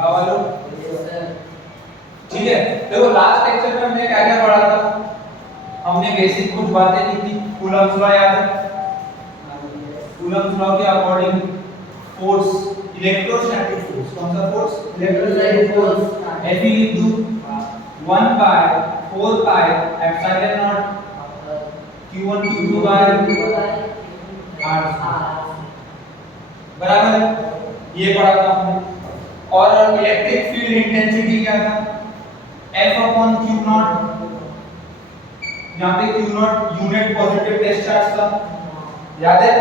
हाँ वालों ठीक है। देखो लास्ट लेक्चर में हमने क्या क्या पढ़ा था, हमने बेसिक कुछ बातें की थी। कूलम्स लॉ याद है? कूलम्स लॉ के अकॉर्डिंग फोर्स, इलेक्ट्रोस्टैटिक फोर्स, कौन सा फोर्स? इलेक्ट्रोस्टैटिक फोर्स F लिख दो 1 by 4 pi epsilon naught q1 q2 by r बराबर है, ये पढ़ा था हमने। और इलेक्ट्रिक फील्ड इंटेंसिटी क्या था? F अपॉन q नॉट, यहाँ पे q naught unit positive test charge था, याद है?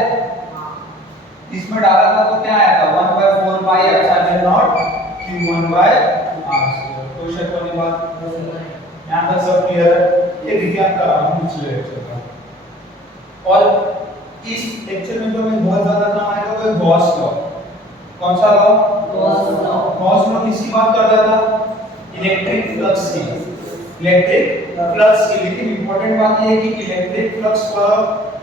इसमें डाला था तो क्या आया था? 1 by 4 pi epsilon naught q1 by r square. कोई शक वाली बात? यहाँ तक सब क्लियर है? ये विज्ञान का पिछले लेक्चर का। और इस लेक्चर में जो हमें बहुत ज्यादा काम आएगा वो है गॉस लॉ। कौन सा law? Gauss law. Gauss law किसकी बात कर रहा था? इलेक्ट्रिक फ्लक्स की, इलेक्ट्रिक फ्लक्स की। लेकिन इंपॉर्टेंट बात ये है कि electric flux for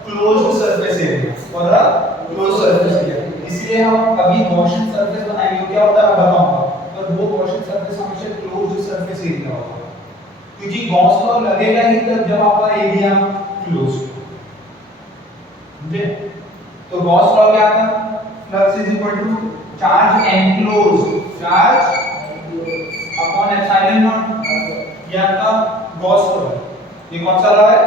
closed surface area, for a closed surface area. इसलिए हम अभी गॉसियन सरफेस बनाएंगे, क्या होता है मैं बताऊंगा, पर वो गॉसियन सरफेस हमेशा क्लोज्ड सरफेस एरिया होगा, क्योंकि गॉस लॉ लगेगा ही तब जब आपका एरिया क्लोज हो। समझे? तो गॉस लॉ क्या था? Flux is equal to charge enclosed, charge upon epsilon naught, ये आपका गॉस लॉ है। ये कौन सा लॉ है?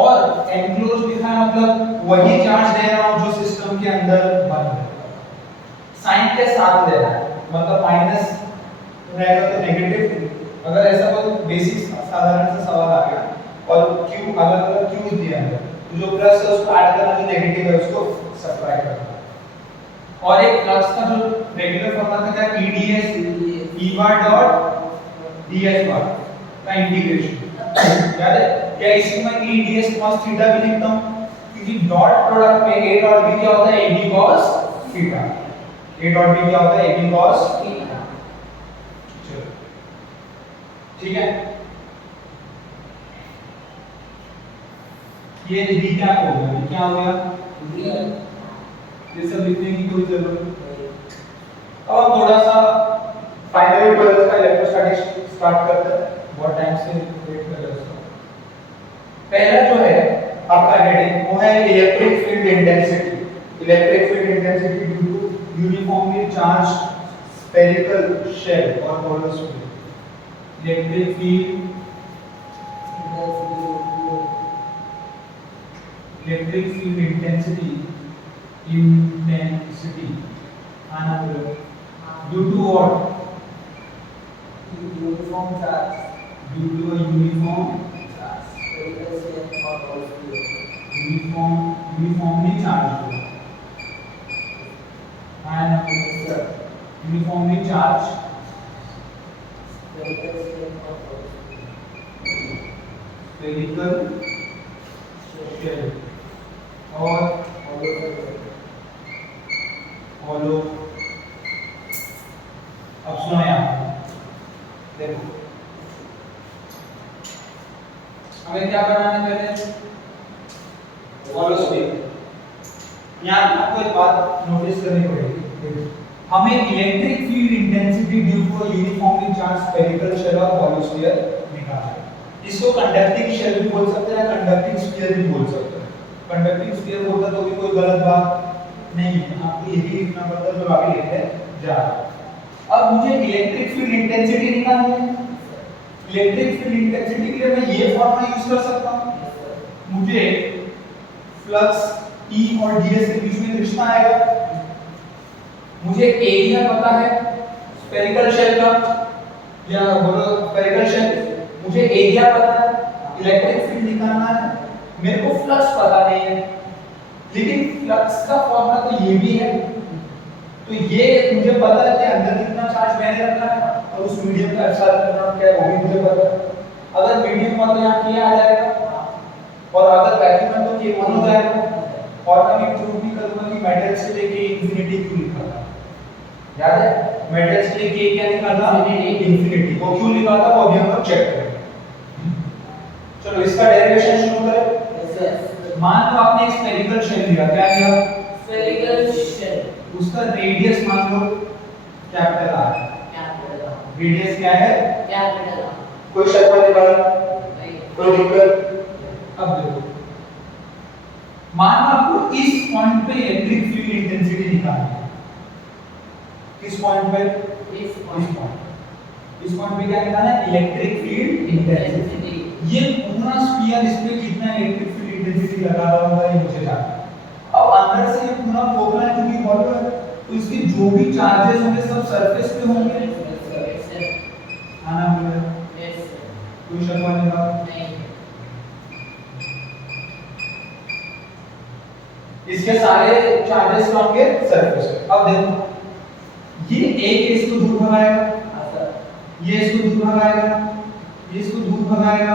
और एनक्लोज्ड लिखा है मतलब वही चार्ज दे रहा हूं जो सिस्टम के अंदर बंद है। साइन के साथ दे रहा है, मतलब माइनस रहेगा तो नेगेटिव। अगर ऐसा कोई बेसिक साधारण सा सवाल आ गया और q अलग-अलग q दिया है तो जो प्लस है उसको ऐड करना, जो नेगेटिव है उसको सब्ट्रैक्ट करना। और एक फ्लक्स का जो रेगुलर फॉर्मूला था क्या? EdS E bar dot ds बार का इंटीग्रेशन, याद है? या इसी में E ds cos थीटा भी लिखता हूं, क्योंकि डॉट प्रोडक्ट में a डॉट b क्या होता है? ab cos theta. a dot b क्या होता है? ab cos theta. चलो ठीक है, ये b क्या होगा? ये क्या हो गया? ये सब लिखने की कोई जरूरत नहीं। अब हम थोड़ा सा फाइनल 12th का इलेक्ट्रोस्टैटिक्स स्टार्ट करते हैं। बहुत टाइम से वेट कर रहे हो। पहला जो है आपका हेडिंग वो है electric field intensity. Electric field intensity due to uniformly charge spherical shell और hollow sphere. Electric field intensity due to what? uniform charge, Due to a uniform charge, uniformly charged and uniformly charged spherical shell और hollow। अब सुनो यहाँ देखो, हमें क्या बनाना है पहले? hollow sphere। यहाँ आपको एक बात नोटिस करनी पड़ेगी, हमें electric field intensity due to uniformly charge spherical shell और होलो स्फीयर निकालना है। इसको कंडक्टिंग शेल भी बोल सकते हैं, कंडक्टिंग स्फीयर भी बोल सकते हैं। कंडक्टिंग स्फीयर बोलता तो भी कोई गलत बात नहीं है, आपको यही लिखना पड़ता है जो आगे लिखते जा रहा है। अब मुझे इलेक्ट्रिक फील्ड इंटेंसिटी निकालनी है। इलेक्ट्रिक फील्ड इंटेंसिटी के लिए मैं ये फॉर्मूला यूज कर सकता हूं। मुझे फ्लक्स E और ds के बीच में रिश्ता आएगा। मुझे एरिया पता है स्फेरिकल शेल का, या बोलो स्फेरिकल शेल, मुझे एरिया पता है, इलेक्ट्रिक फील्ड निकालना है, मेरे को फ्लक्स पता नहीं है, लेकिन फ्लक्स का फॉर्मूला तो ये भी है। तो ये मुझे पता है कि अंदर कितना चार्ज मैंने रखा है और उस मीडियम का एप्सिलॉन नॉट क्या है वो भी मुझे पता है। अगर मीडियम हो तो यहाँ क्या आ जाएगा, और अगर वैक्यूम है तो K1 हो जाएगा। और मैं भी प्रूव भी करूंगा कि मेटल से लेके इंफिनिटी क्यों लिखा था, याद है? मेटल से लेके क्या लिखा था? इंफिनिटी। वो क्यों लिखा था वो अभी हम लोग चेक करेंगे। चलो इसका डेरिवेशन शुरू करें। मान लो आपने एक स्फेरिकल शेल लिया, क्या लिया? स्फेरिकल शेल, उसका रेडियस मान लो capital R. Capital R. Radius क्या है? Capital R. कोई शक वाली बात? नहीं। कोई दिक्कत? अब देखो, मान लो आपको इस पॉइंट पे इलेक्ट्रिक फील्ड इंटेंसिटी निकालनी है। किस पॉइंट पे? इस पॉइंट पे क्या निकालना है? Electric field intensity. ये पूरा स्फीयर, इस पे कितना इलेक्ट्रिक फील्ड इंटेंसिटी लगा रहा होगा ये मुझे जानना है। अब अंदर से ये पूरा फोकल है क्योंकि बॉल है, तो इसके जो भी चार्जेस होंगे सब सरफेस पे होंगे। हाँ ना बोले? कोई शक वाली बात नहीं। इसके सारे चार्जेस होंगे सरफेस पे। अब देखो, ये एक इसको दूर भगाएगा, ये इसको दूर भगाएगा, ये इसको दूर भगाएगा,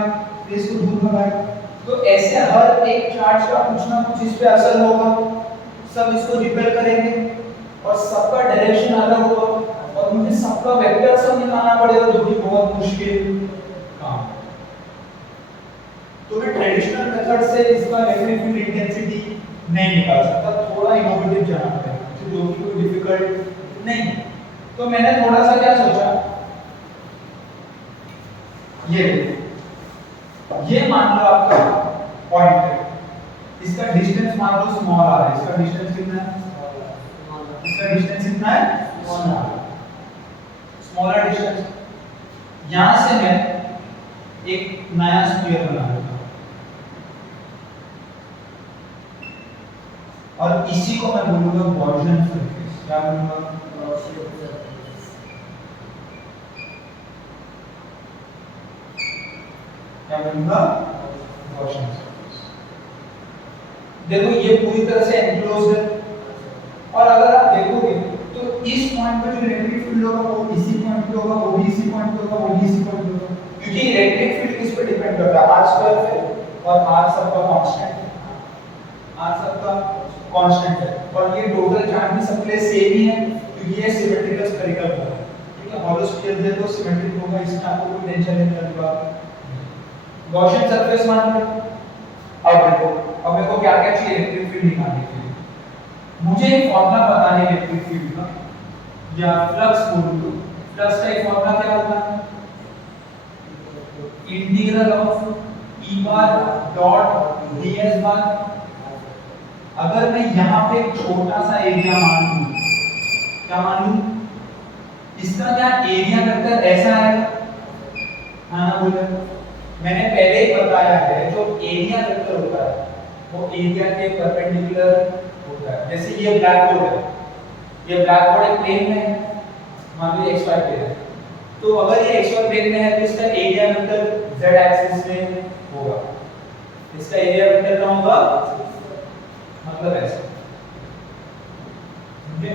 ये इसको दूर भगाएगा। तो ऐसे हर एक चार्ज का कुछ ना कुछ इस पे असर होगा, सब इसको रिपेल करेंगे और सबका डायरेक्शन अलग होगा और मुझे सबका वेक्टर सब निकालना पड़ेगा, जो कि बहुत मुश्किल काम है। तो मैं ट्रेडिशनल मेथड से इसका इलेक्ट्रिक फील्ड इंटेंसिटी नहीं निकाल सकता, थोड़ा इनोवेटिव जाना पड़ेगा, जो कि कोई डिफिकल्ट नहीं। तो मैंने थोड़ा सा क्या सोचा, ये मान लो आपका पॉइंट है, इसका डिस्टेंस मान लो स्मॉल आ रहा है, इसका डिस्टेंस कितना है? इसका डिस्टेंस कितना है? Smaller distance. यहां से मैं एक नया स्फीयर बना लेता हूं और इसी को मैं बोलूंगा गॉसियन सरफेस। क्या बोलूंगा? क्या बोलूंगा? Gaussian surface. देखो ये पूरी तरह से एनक्लोज्ड है और अगर आप देखोगे तो इस पॉइंट पे जो इलेक्ट्रिक फील्ड होगा वो इसी पॉइंट पे होगा, वो भी इसी पॉइंट पे होगा, वो भी इसी पॉइंट पे होगा, क्योंकि इलेक्ट्रिक फील्ड किस पे डिपेंड करता है? r स्क्वायर पे, और r सबका कांस्टेंट है, r सबका कांस्टेंट है और ये टोटल चार्ज भी सब के लिए सेम ही है क्योंकि ये सिमेट्रिकल स्फेरिकल है। ठीक है, हॉलो स्फीयर दे तो सिमेट्रिक होगा, इसमें आपको कोई टेंशन नहीं करने वाला। गॉसियन सरफेस मान लो। अब देखो, अब मेरे को क्या क्या चाहिए इलेक्ट्रिक फील्ड निकालने के लिए? मुझे एक फॉर्मूला पता है इलेक्ट्रिक फील्ड का, या फ्लक्स बोल दो। फ्लक्स का एक फॉर्मूला क्या होता है? Integral of E bar dot ds बार। अगर मैं यहाँ पे एक छोटा सा एरिया मान लूं, क्या मान लूं? इसका क्या एरिया वेक्टर ऐसा है? हाँ ना बोले? मैंने पहले ही बताया है जो एरिया वेक्टर होता है वो एरिया के परपेंडिकुलर होता है। जैसे ये ब्लैक बोर्ड है, ये ब्लैक बोर्ड एक प्लेन में है, मान लीजिए xy प्लेन है, तो अगर ये xy प्लेन में है तो इसका एरिया वेक्टर z एक्सिस में होगा। इसका एरिया वेक्टर क्या होगा? मतलब ऐसे, समझे?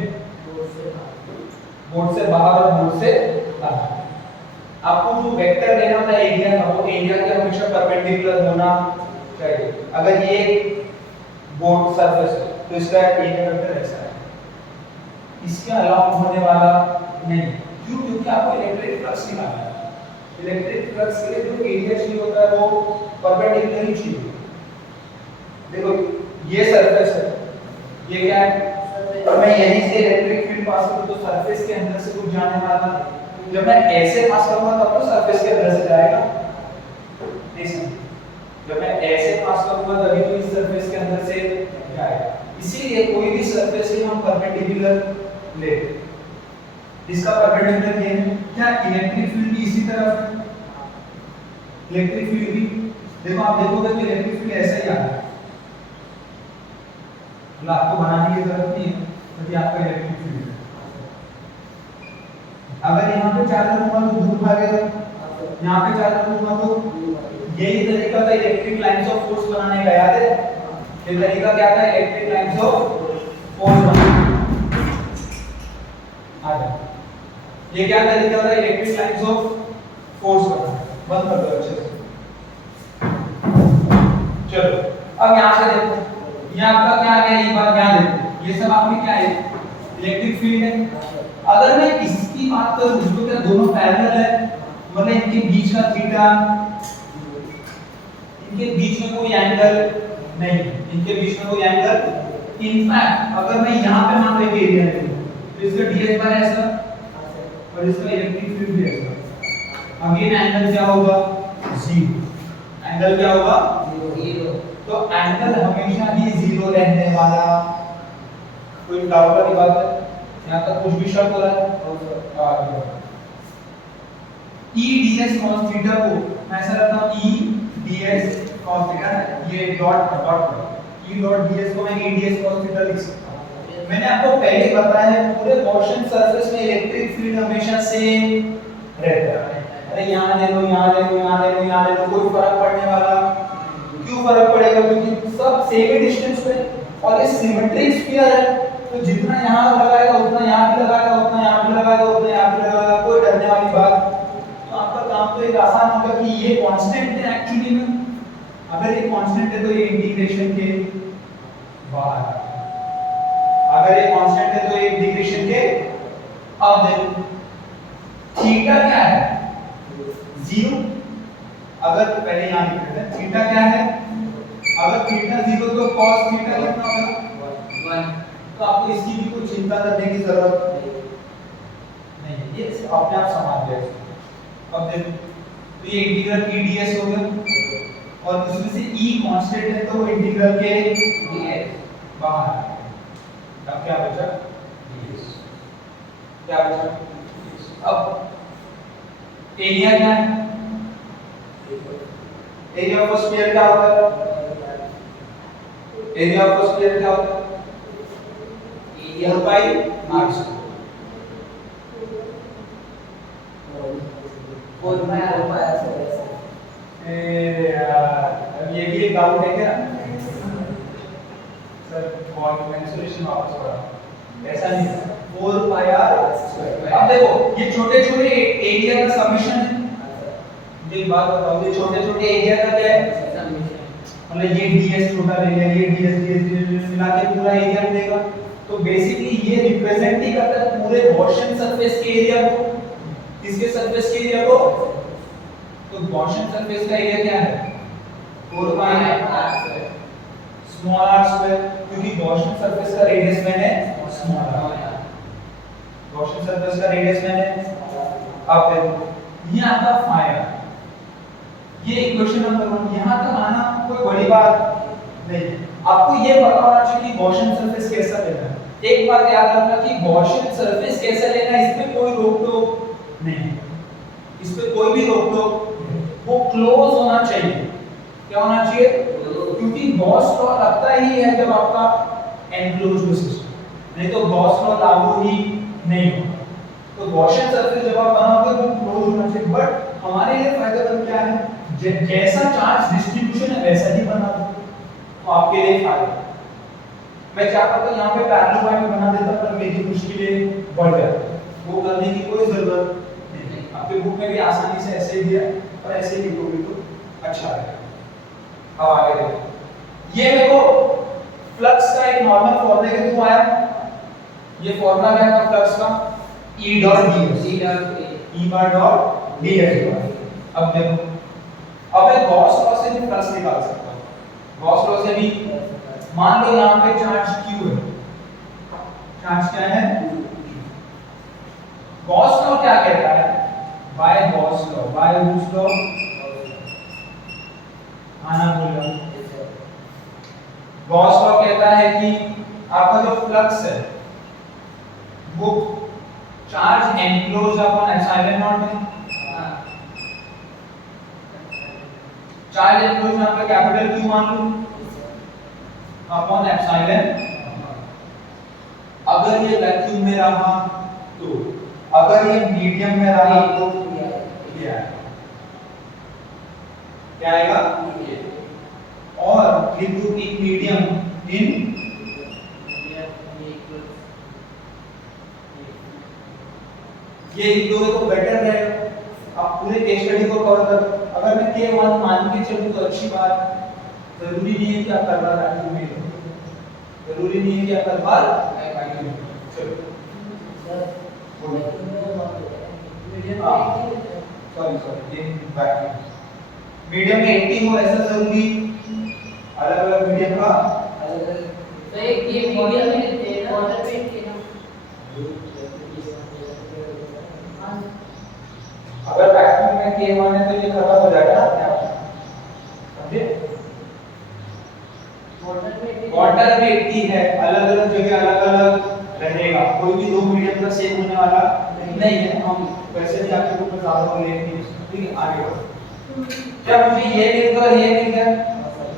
बोर्ड से बाहर और बोर्ड से अंदर। आपको जो वेक्टर लेना होता है एरिया का, वो एरिया के हमेशा परपेंडिकुलर होना चाहिए। अगर ये बोर्ड सरफेस है तो इसका एरिया वेक्टर ऐसा है, इसके अलावा होने वाला नहीं। क्यों? क्योंकि आपको इलेक्ट्रिक फ्लक्स निकालना है। इलेक्ट्रिक फ्लक्स के लिए जो एरिया चाहिए होता है वो परपेंडिकुलर ही चाहिए। देखो ये सरफेस है, ये क्या है? और मैं यहीं से इलेक्ट्रिक फील्ड पास करूं तो सरफेस के अंदर से कुछ जाने वाला है। जब मैं ऐसे पास करूंगा तब तो सरफेस के अंदर से जाएगा, नहीं समझ? जब मैं ऐसे पास करूंगा तभी तो इस सरफेस के अंदर से जाएगा। इसीलिए कोई भी सरफेस ही हम परपेंडिकुलर ले, इसका परपेंडिकुलर ये है। क्या इलेक्ट्रिक फील्ड भी इसी तरफ है? इलेक्ट्रिक फील्ड भी देखो, आप देखोगे तो इलेक्ट्रिक फील्ड ऐसा ही आ रहा है, मतलब आपको बनाने की जरूरत नहीं है, क्योंकि आपका इलेक्ट्रिक फील्ड है। अगर यहाँ पे चार्ज रखूंगा तो दूर भागेगा, यहाँ पे चार्ज रखूंगा तो यही तरीका था इलेक्ट्रिक लाइंस ऑफ फोर्स बनाने का, याद है? ये तरीका क्या था? इलेक्ट्रिक लाइंस ऑफ फोर्स बनाने का। ये क्या तरीका था इलेक्ट्रिक लाइंस ऑफ फोर्स बनाने का? बंद कर दो अच्छे से। चलो अब यहाँ से देखो, ये आपका क्या है? ये बात यहाँ देखो, ये सब आपकी क्या है? इलेक्ट्रिक फील्ड है। अगर मैं इसकी बात करूं तो क्या दोनों पैरेलल है? मतलब इनके बीच का थीटा, इनके बीच में कोई एंगल नहीं, इनके बीच में कोई एंगल। इनफैक्ट अगर मैं यहाँ पे मान लो एक एरिया लूं तो इसका ds बार ऐसा और इसका इलेक्ट्रिक फील्ड भी ऐसा। अगेन एंगल क्या होगा 0, एंगल क्या होगा 0 तो एंगल हमेशा ही 0 रहने वाला। कोई डाउट वाली बात है यहाँ तक कुछ भी शक हो रहा है? E ds cos थीटा को मैं ऐसा रखता हूँ E ds cos थीटा, ये डॉट E डॉट ds को मैं E ds cos थीटा लिख सकता हूँ। मैंने आपको पहले बताया है पूरे गॉसियन सरफेस में इलेक्ट्रिक फील्ड हमेशा सेम रहता है। अरे यहाँ ले लो, यहाँ ले लो, यहाँ ले लो, यहाँ ले लो, कोई फर्क पड़ने वाला क्यों फर्क पड़ेगा? क्योंकि सब सेम ही डिस्टेंस पे और ये सिमेट्रिक स्फीयर है, तो जितना यहाँ लगाएगा उतना यहाँ भी लगाएगा, उतना यहाँ भी लगाएगा, उतना यहाँ भी लगाएगा, कोई डरने वाली बात। तो आपका काम तो एक आसान होगा कि ये कांस्टेंट है एक्चुअली में, अगर ये कांस्टेंट है तो ये इंटीग्रेशन के बाहर, अगर ये कांस्टेंट है तो ये इंटीग्रेशन के। अब देखो थीटा क्या है 0, अगर पहले यहाँ लिख लेते हैं थीटा क्या है, अगर थीटा 0 तो cos थीटा कितना होगा 1, तो आपको इसकी भी कोई चिंता करने की जरूरत नहीं, ये अपने आप समझ जाएगा। अब देखो तो ये इंटीग्रल E ds हो गया और उसमें से E कांस्टेंट है तो वो इंटीग्रल के ds बाहर। अब क्या बचा ds, क्या बचा? अब एरिया क्या है? एरिया ऑफ स्फीयर क्या होता है? एरिया ऑफ स्फीयर क्या होता है? 4 pi r square. 4 pi r अब ये भी एक डाउट है क्या सर? मेंसुरेशन वापस पढ़ा, ऐसा नहीं 4 पाई r स्क्वायर। अब देखो ये छोटे छोटे एरिया का समेशन है, मुझे एक बात बताओ ये छोटे छोटे एरिया का क्या है समेशन, मतलब ये ds छोटा ले लिया, ये ds मिला के पूरा एरिया देगा, तो बेसिकली ये रिप्रेजेंट ही करता है पूरे गॉसियन सरफेस के एरिया को। किसके सरफेस के एरिया को? तो गॉसियन सरफेस का एरिया क्या है 4 pi r square, small r square, क्योंकि गॉसियन सरफेस का रेडियस मैंने स्मॉल r, गॉसियन सरफेस का रेडियस मैंने। अब देखो ये आपका फाई, ये इक्वेशन नंबर 1, यहां तक आना कोई बड़ी बात नहीं, आपको ये पता होना चाहिए कि गॉसियन सरफेस कैसा लेना है। एक बात याद रखना कि गॉसियन सरफेस कैसा लेना है, इसमें कोई रोक टोक नहीं, इस पे कोई भी रोक टोक, वो क्लोज होना चाहिए। क्या होना चाहिए? क्योंकि गॉस लॉ लगता ही है जब आपका एनक्लोज्ड सिस्टम, नहीं तो गॉस लॉ लागू ही नहीं होगा। तो गॉसियन सरफेस जब आप बनाओगे तो क्लोज होना चाहिए, बट हमारे लिए फायदेमंद क्या है, जैसा चार्ज डिस्ट्रीब्यूशन है वैसा ही बना दो, तो आपके लिए फायदा। मैं क्या करता यहाँ पे पैरेलल बना देता पर मेरी मुश्किलें बढ़ जाती, वो करने की कोई जरूरत नहीं। आपके बुक में भी आसानी से ऐसे ही दिया और ऐसे ही लिखोगे तो अच्छा रहेगा। अब आगे देखो, ये देखो फ्लक्स का एक नॉर्मल फॉर्मूले के थ्रू आया, ये फॉर्मूला क्या है फ्लक्स का E dot ds, E bar dot ds। अब देखो अब मैं गॉस लॉ से भी फ्लक्स निकाल सकता हूं, गॉस लॉ से भी। मान लो यहां पे चार्ज q है, चार्ज क्या है गॉस लॉ क्या कहता है, by Gauss law, by whose law आना बोला। गॉस लॉ कहता है कि आपका जो फ्लक्स है वो charge enclose upon epsilon not है, चार्ज एनक्लोज यहां पे कैपिटल Q मान लो अपॉन एप्सिलॉन। अगर ये वैक्यूम में रहा तो, अगर ये मीडियम में रहा तो क्या आएगा, क्या आएगा? और लिख दो इन मीडियम इन ये लिख दोगे तो बेटर रहेगा। आप पूरे केस स्टडी को कवर कर दो। अगर मैं K1 मान के चलूं तो अच्छी बात, जरूरी नहीं है कि आप हर बार वैक्यूम में हो, जरूरी नहीं है कि आप हर बार वैक्यूम में हो। चलो सॉरी ये वैक्यूम मीडियम में 80 हो ऐसा जरूरी, अलग अलग मीडियम का तो एक ये मीडियम में कॉर्नर पे के ना K1 है तो ये खत्म हो जाएगा ना अपने आप, समझे? वाटर में 80 है, अलग अलग जगह अलग अलग रहेगा, कोई भी दो मीडियम का सेम होने वाला नहीं है। हम वैसे भी आपके ऊपर ज्यादा लेट नहीं, ठीक है? आगे बढ़ो। क्या मुझे ये मिल गया और ये मिल गया,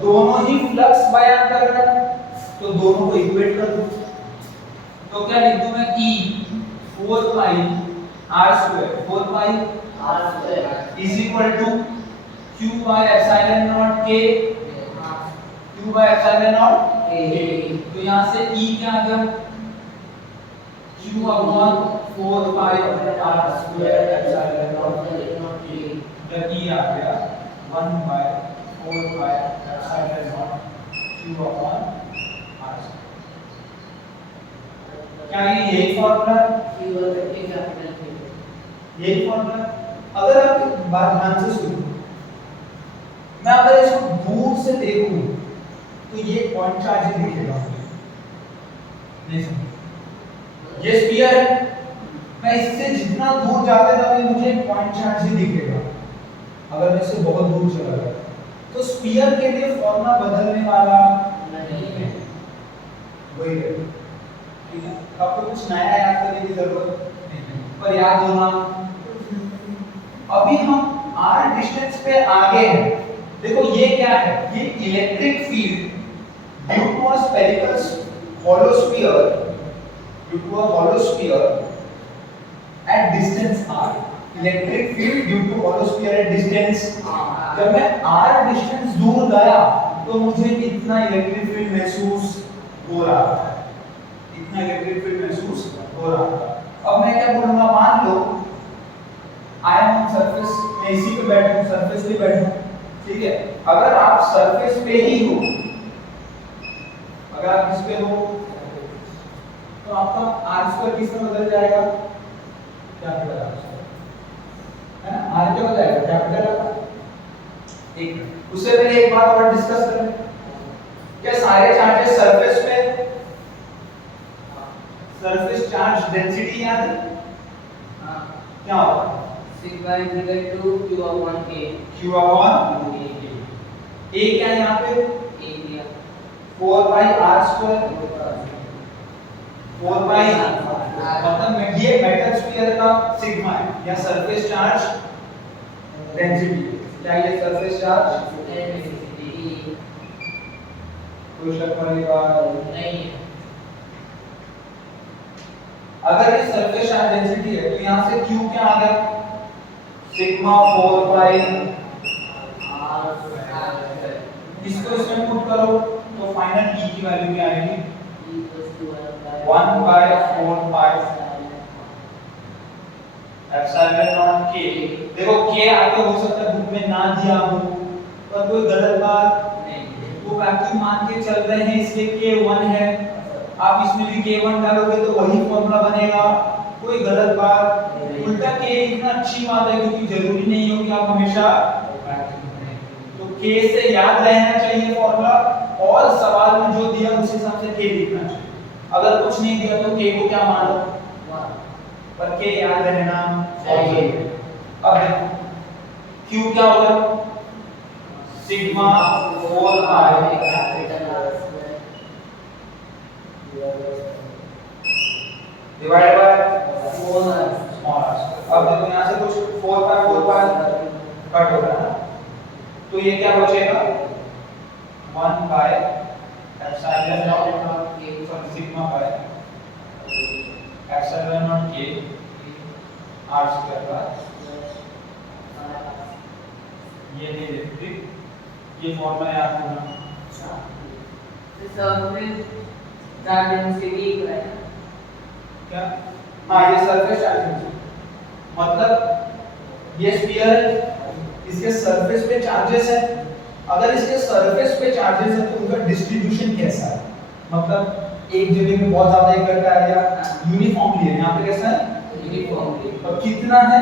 दोनों ही फ्लक्स बयान कर रहा है, तो दोनों को इक्वेट कर दूं। तो क्या लिख दूं मैं, E 4 pi r square, 4 pi r square is equal to q by epsilon naught k, q by epsilon naught k। तो यहां से E क्या आ गया, q upon 4 pi r square epsilon naught k, जब E आ गया 1 by 4 pi epsilon naught q upon r square. क्या ये यही फॉर्मूला, यही फॉर्मूला? अगर आप बात ध्यान से सुनो, मैं अगर इसको दूर से देखूं तो ये पॉइंट चार्ज ही दिखेगा, नहीं समझ? ये स्फीयर है, मैं इससे जितना दूर जाते जाऊंगा मुझे पॉइंट चार्ज ही दिखेगा। अगर मैं इससे बहुत दूर चला गया तो स्फीयर के लिए फॉर्मूला बदलने वाला नहीं है, वही है, ठीक है? आपको कुछ नया याद करने की जरूरत नहीं है, पर याद होना। अभी हम r डिस्टेंस पे आगे हैं, देखो ये क्या है, ये electric field due to a spherical hollow sphere, due to a hollow sphere at distance r, electric field due to hollow sphere at distance, जब मैं r डिस्टेंस दूर गया तो मुझे इतना इलेक्ट्रिक फील्ड महसूस हो रहा है, इतना इलेक्ट्रिक फील्ड महसूस हो रहा है। अब मैं क्या बोलूंगा, मान लो आई एम ऑन सरफेस, मैं इसी पे बैठा हूं, सरफेस पे बैठा हूं, ठीक है? अगर आप सरफेस पे ही हो, अगर आप इस पे हो तो आपका r स्क्वायर किस में बदल जाएगा, कैपिटल r स्क्वायर, है ना? r क्या हो जाएगा, कैपिटल। एक उससे पहले एक बात और डिस्कस करें, क्या सारे चार्जेस सरफेस पे, सरफेस चार्ज डेंसिटी याद है? हां, क्या होगा, sigma equal to q upon k, q upon k। a क्या है यहां पे, a दिया 4 पाई r स्क्वायर, 4 पाई मतलब ये मेटल स्फीयर का सिग्मा है या सरफेस चार्ज डेंसिटी। क्या ये सरफेस चार्ज डेंसिटी, कोई शक वाली बात नहीं है? अगर ये सरफेस चार्ज डेंसिटी है तो यहां से q क्या आ गया, सिग्मा 4 पाई r स्क्वायर, इसको इसमें पुट करो तो फाइनल e की वैल्यू क्या आएगी, e 1 by 4 pi epsilon naught k। देखो k आपको हो सकता है बुक में ना दिया हो, पर कोई गलत बात नहीं, वो वैक्यूम मान के चल रहे हैं इसलिए k1 है, आप इसमें भी k1 डालोगे तो वही फॉर्मूला बनेगा, कोई गलत बात। उल्टा k इतना अच्छी बात है क्योंकि जरूरी नहीं हो कि आप हमेशा तो k से याद रहना चाहिए फॉर्मूला, और सवाल में जो दिया उस हिसाब से k लिखना चाहिए। अगर कुछ नहीं दिया तो k को क्या मानो, पर k याद रहना चाहिए। अब देखो q क्या होगा, sigma 4 pi capital r square divide by 4 r small r। अब देखो यहां से कुछ 4 पाई कट हो रहा है ना, तो ये क्या बचेगा 1 bye epsilon naught k, sorry sigma bye epsilon naught k r square by ये है इलेक्ट्रिक, ये फॉर्मूला याद होना। सरफेस चार्ज डेंसिटी है क्या, हाँ ये सरफेस चार्ज डेंसिटी, मतलब ये स्फीयर इसके सरफेस पे चार्जेस है, अगर इसके सरफेस पे चार्जेस है तो उनका डिस्ट्रीब्यूशन कैसा है, मतलब एक जगह में बहुत ज्यादा इकट्ठा है या यूनिफॉर्मली है, यहाँ पे कैसा है यूनिफॉर्मली, और कितना है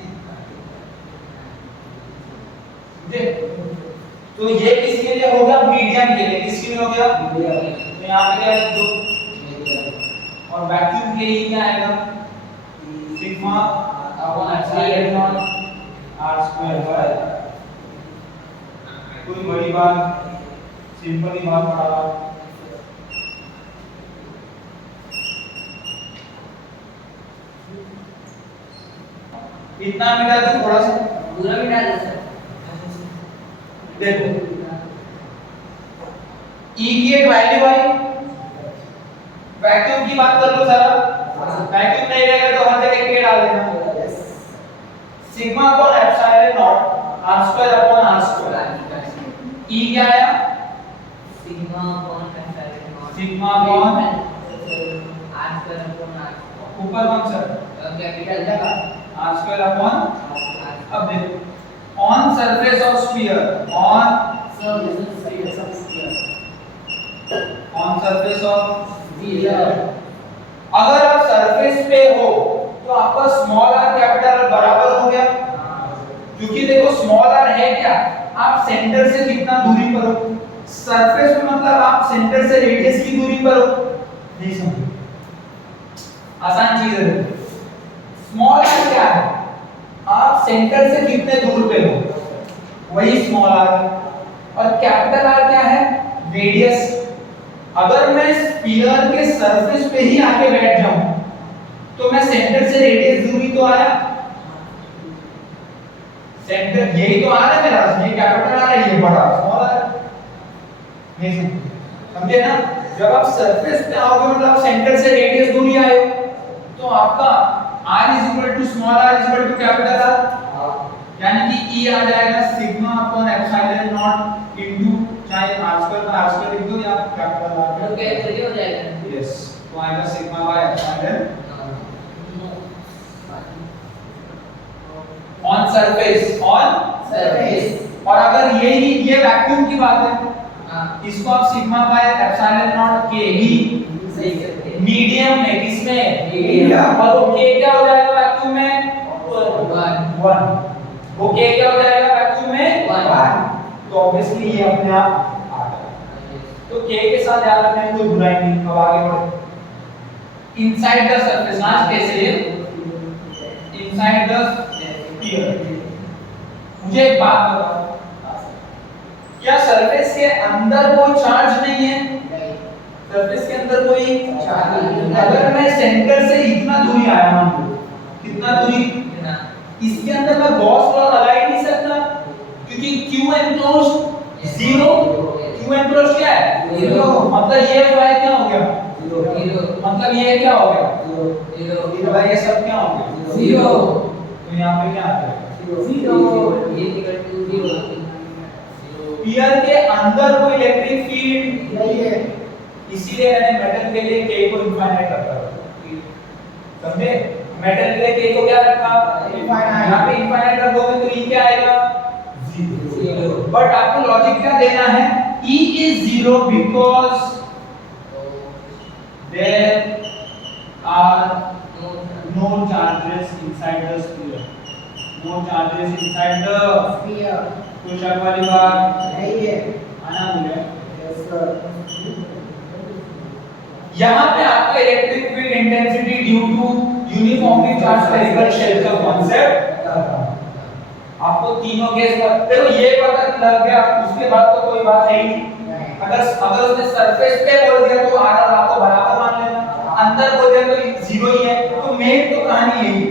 इतना। तो ये किसके लिए हो गया, मीडियम के लिए, किसके लिए हो गया, तो यहाँ पे क्या है 2, और वैक्यूम के लिए क्या आएगा, sigma upon epsilon naught R square by, कोई बड़ी बात, सिंपल ही बात पढ़ा। इतना मिटा दो थोड़ा सा, पूरा मिटा दो सर। देखो E की एक वैल्यू आई, वैक्यूम की बात कर लो जरा, वैक्यूम नहीं रहेगा तो हर जगह K डाल देना, sigma upon epsilon not r square upon r square. E क्या आया? Sigma upon epsilon not, sigma upon r square upon r, ऊपर कौन सा कैपिटल का r स्क्वायर अपॉन, अब देखो on surface of sphere, on surface of sphere, अगर आप सरफेस पे हो तो आपका स्मॉल r कैपिटल R बराबर हो गया, क्योंकि देखो स्मॉल r है क्या, आप सेंटर से कितना दूरी पर हो, सरफेस पे मतलब आप सेंटर से रेडियस की दूरी पर हो, नहीं समझे, आसान चीज है। स्मॉल r क्या है, आप सेंटर से कितने दूर पे हो, वही स्मॉल r, और कैपिटल R क्या है, रेडियस। अगर मैं स्फीयर के सरफेस पे ही आके बैठ जाऊं तो मैं सेंटर से रेडियस दूरी तो आया, सेंटर यही तो आ रहा है मेरा, ये कैपिटल R है, ये बड़ा स्मॉल r, नहीं समझे ना। जब आप सरफेस पे आओगे मतलब आप सेंटर से रेडियस दूरी आए हो, तो आपका r small r capital R, यानी कि E आ जाएगा sigma upon epsilon not into चाहे r स्क्वायर लिख दो या कैपिटल R, तो कैसे हो जाएगा? यस, तो आएगा sigma by epsilon on surface, और अगर ये वैक्यूम की बात है, इसको आप सिग्मा बाय एप्सिलॉन नॉट के ही मीडियम में, किसमें, मीडियम, और वो k क्या हो जाएगा वैक्यूम में, 1, वो k क्या हो जाएगा वैक्यूम में, 1, तो ऑब्वियसली ये अपने आप आ गया। तो k के साथ याद रखने में कोई बुराई नहीं। अब आगे बढ़ो, इनसाइड द सरफेस, आज कैसे इनसाइड द स्फीयर। मुझे एक बात बताओ, क्या सरफेस के अंदर कोई चार्ज नहीं है, सरफेस के अंदर कोई चार्ज नहीं। अगर मैं सेंटर से इतना दूरी आया हूं, कितना दूरी, इसके अंदर मैं गॉस लॉ लगा ही नहीं सकता, क्योंकि q एनक्लोज्ड 0, q एनक्लोज्ड क्या है 0, मतलब ये y क्या हो गया 0, मतलब ये क्या हो गया 0, ये सब क्या हो गया 0, तो यहाँ पे क्या आता है 0, ये इक्वल टू 0। स्फीयर के अंदर कोई इलेक्ट्रिक फील्ड नहीं है, इसीलिए मैंने मेटल के लिए k को इनफाइनाइट रखा, समझे, मेटल के लिए k को क्या रखा इनफाइनाइट, यहाँ पे इनफाइनाइट रखोगे तो E क्या आएगा 0, बट आपको लॉजिक क्या देना है, E is 0 because there are no charges inside the sphere, no charges inside the sphere, कोई शक वाली बात नहीं है, आना बोले, यस सर। यहाँ पे आपका electric field intensity due to uniformly charge spherical shell का कॉन्सेप्ट, आपको तीनों केस पर देखो ये पता लग गया, उसके बाद तो कोई बात है ही नहीं। अगर उसने सरफेस पे बोल दिया तो आर और आपको बराबर मान लेना, अंदर बोल दिया तो 0 ही है, तो मेन तो कहानी यही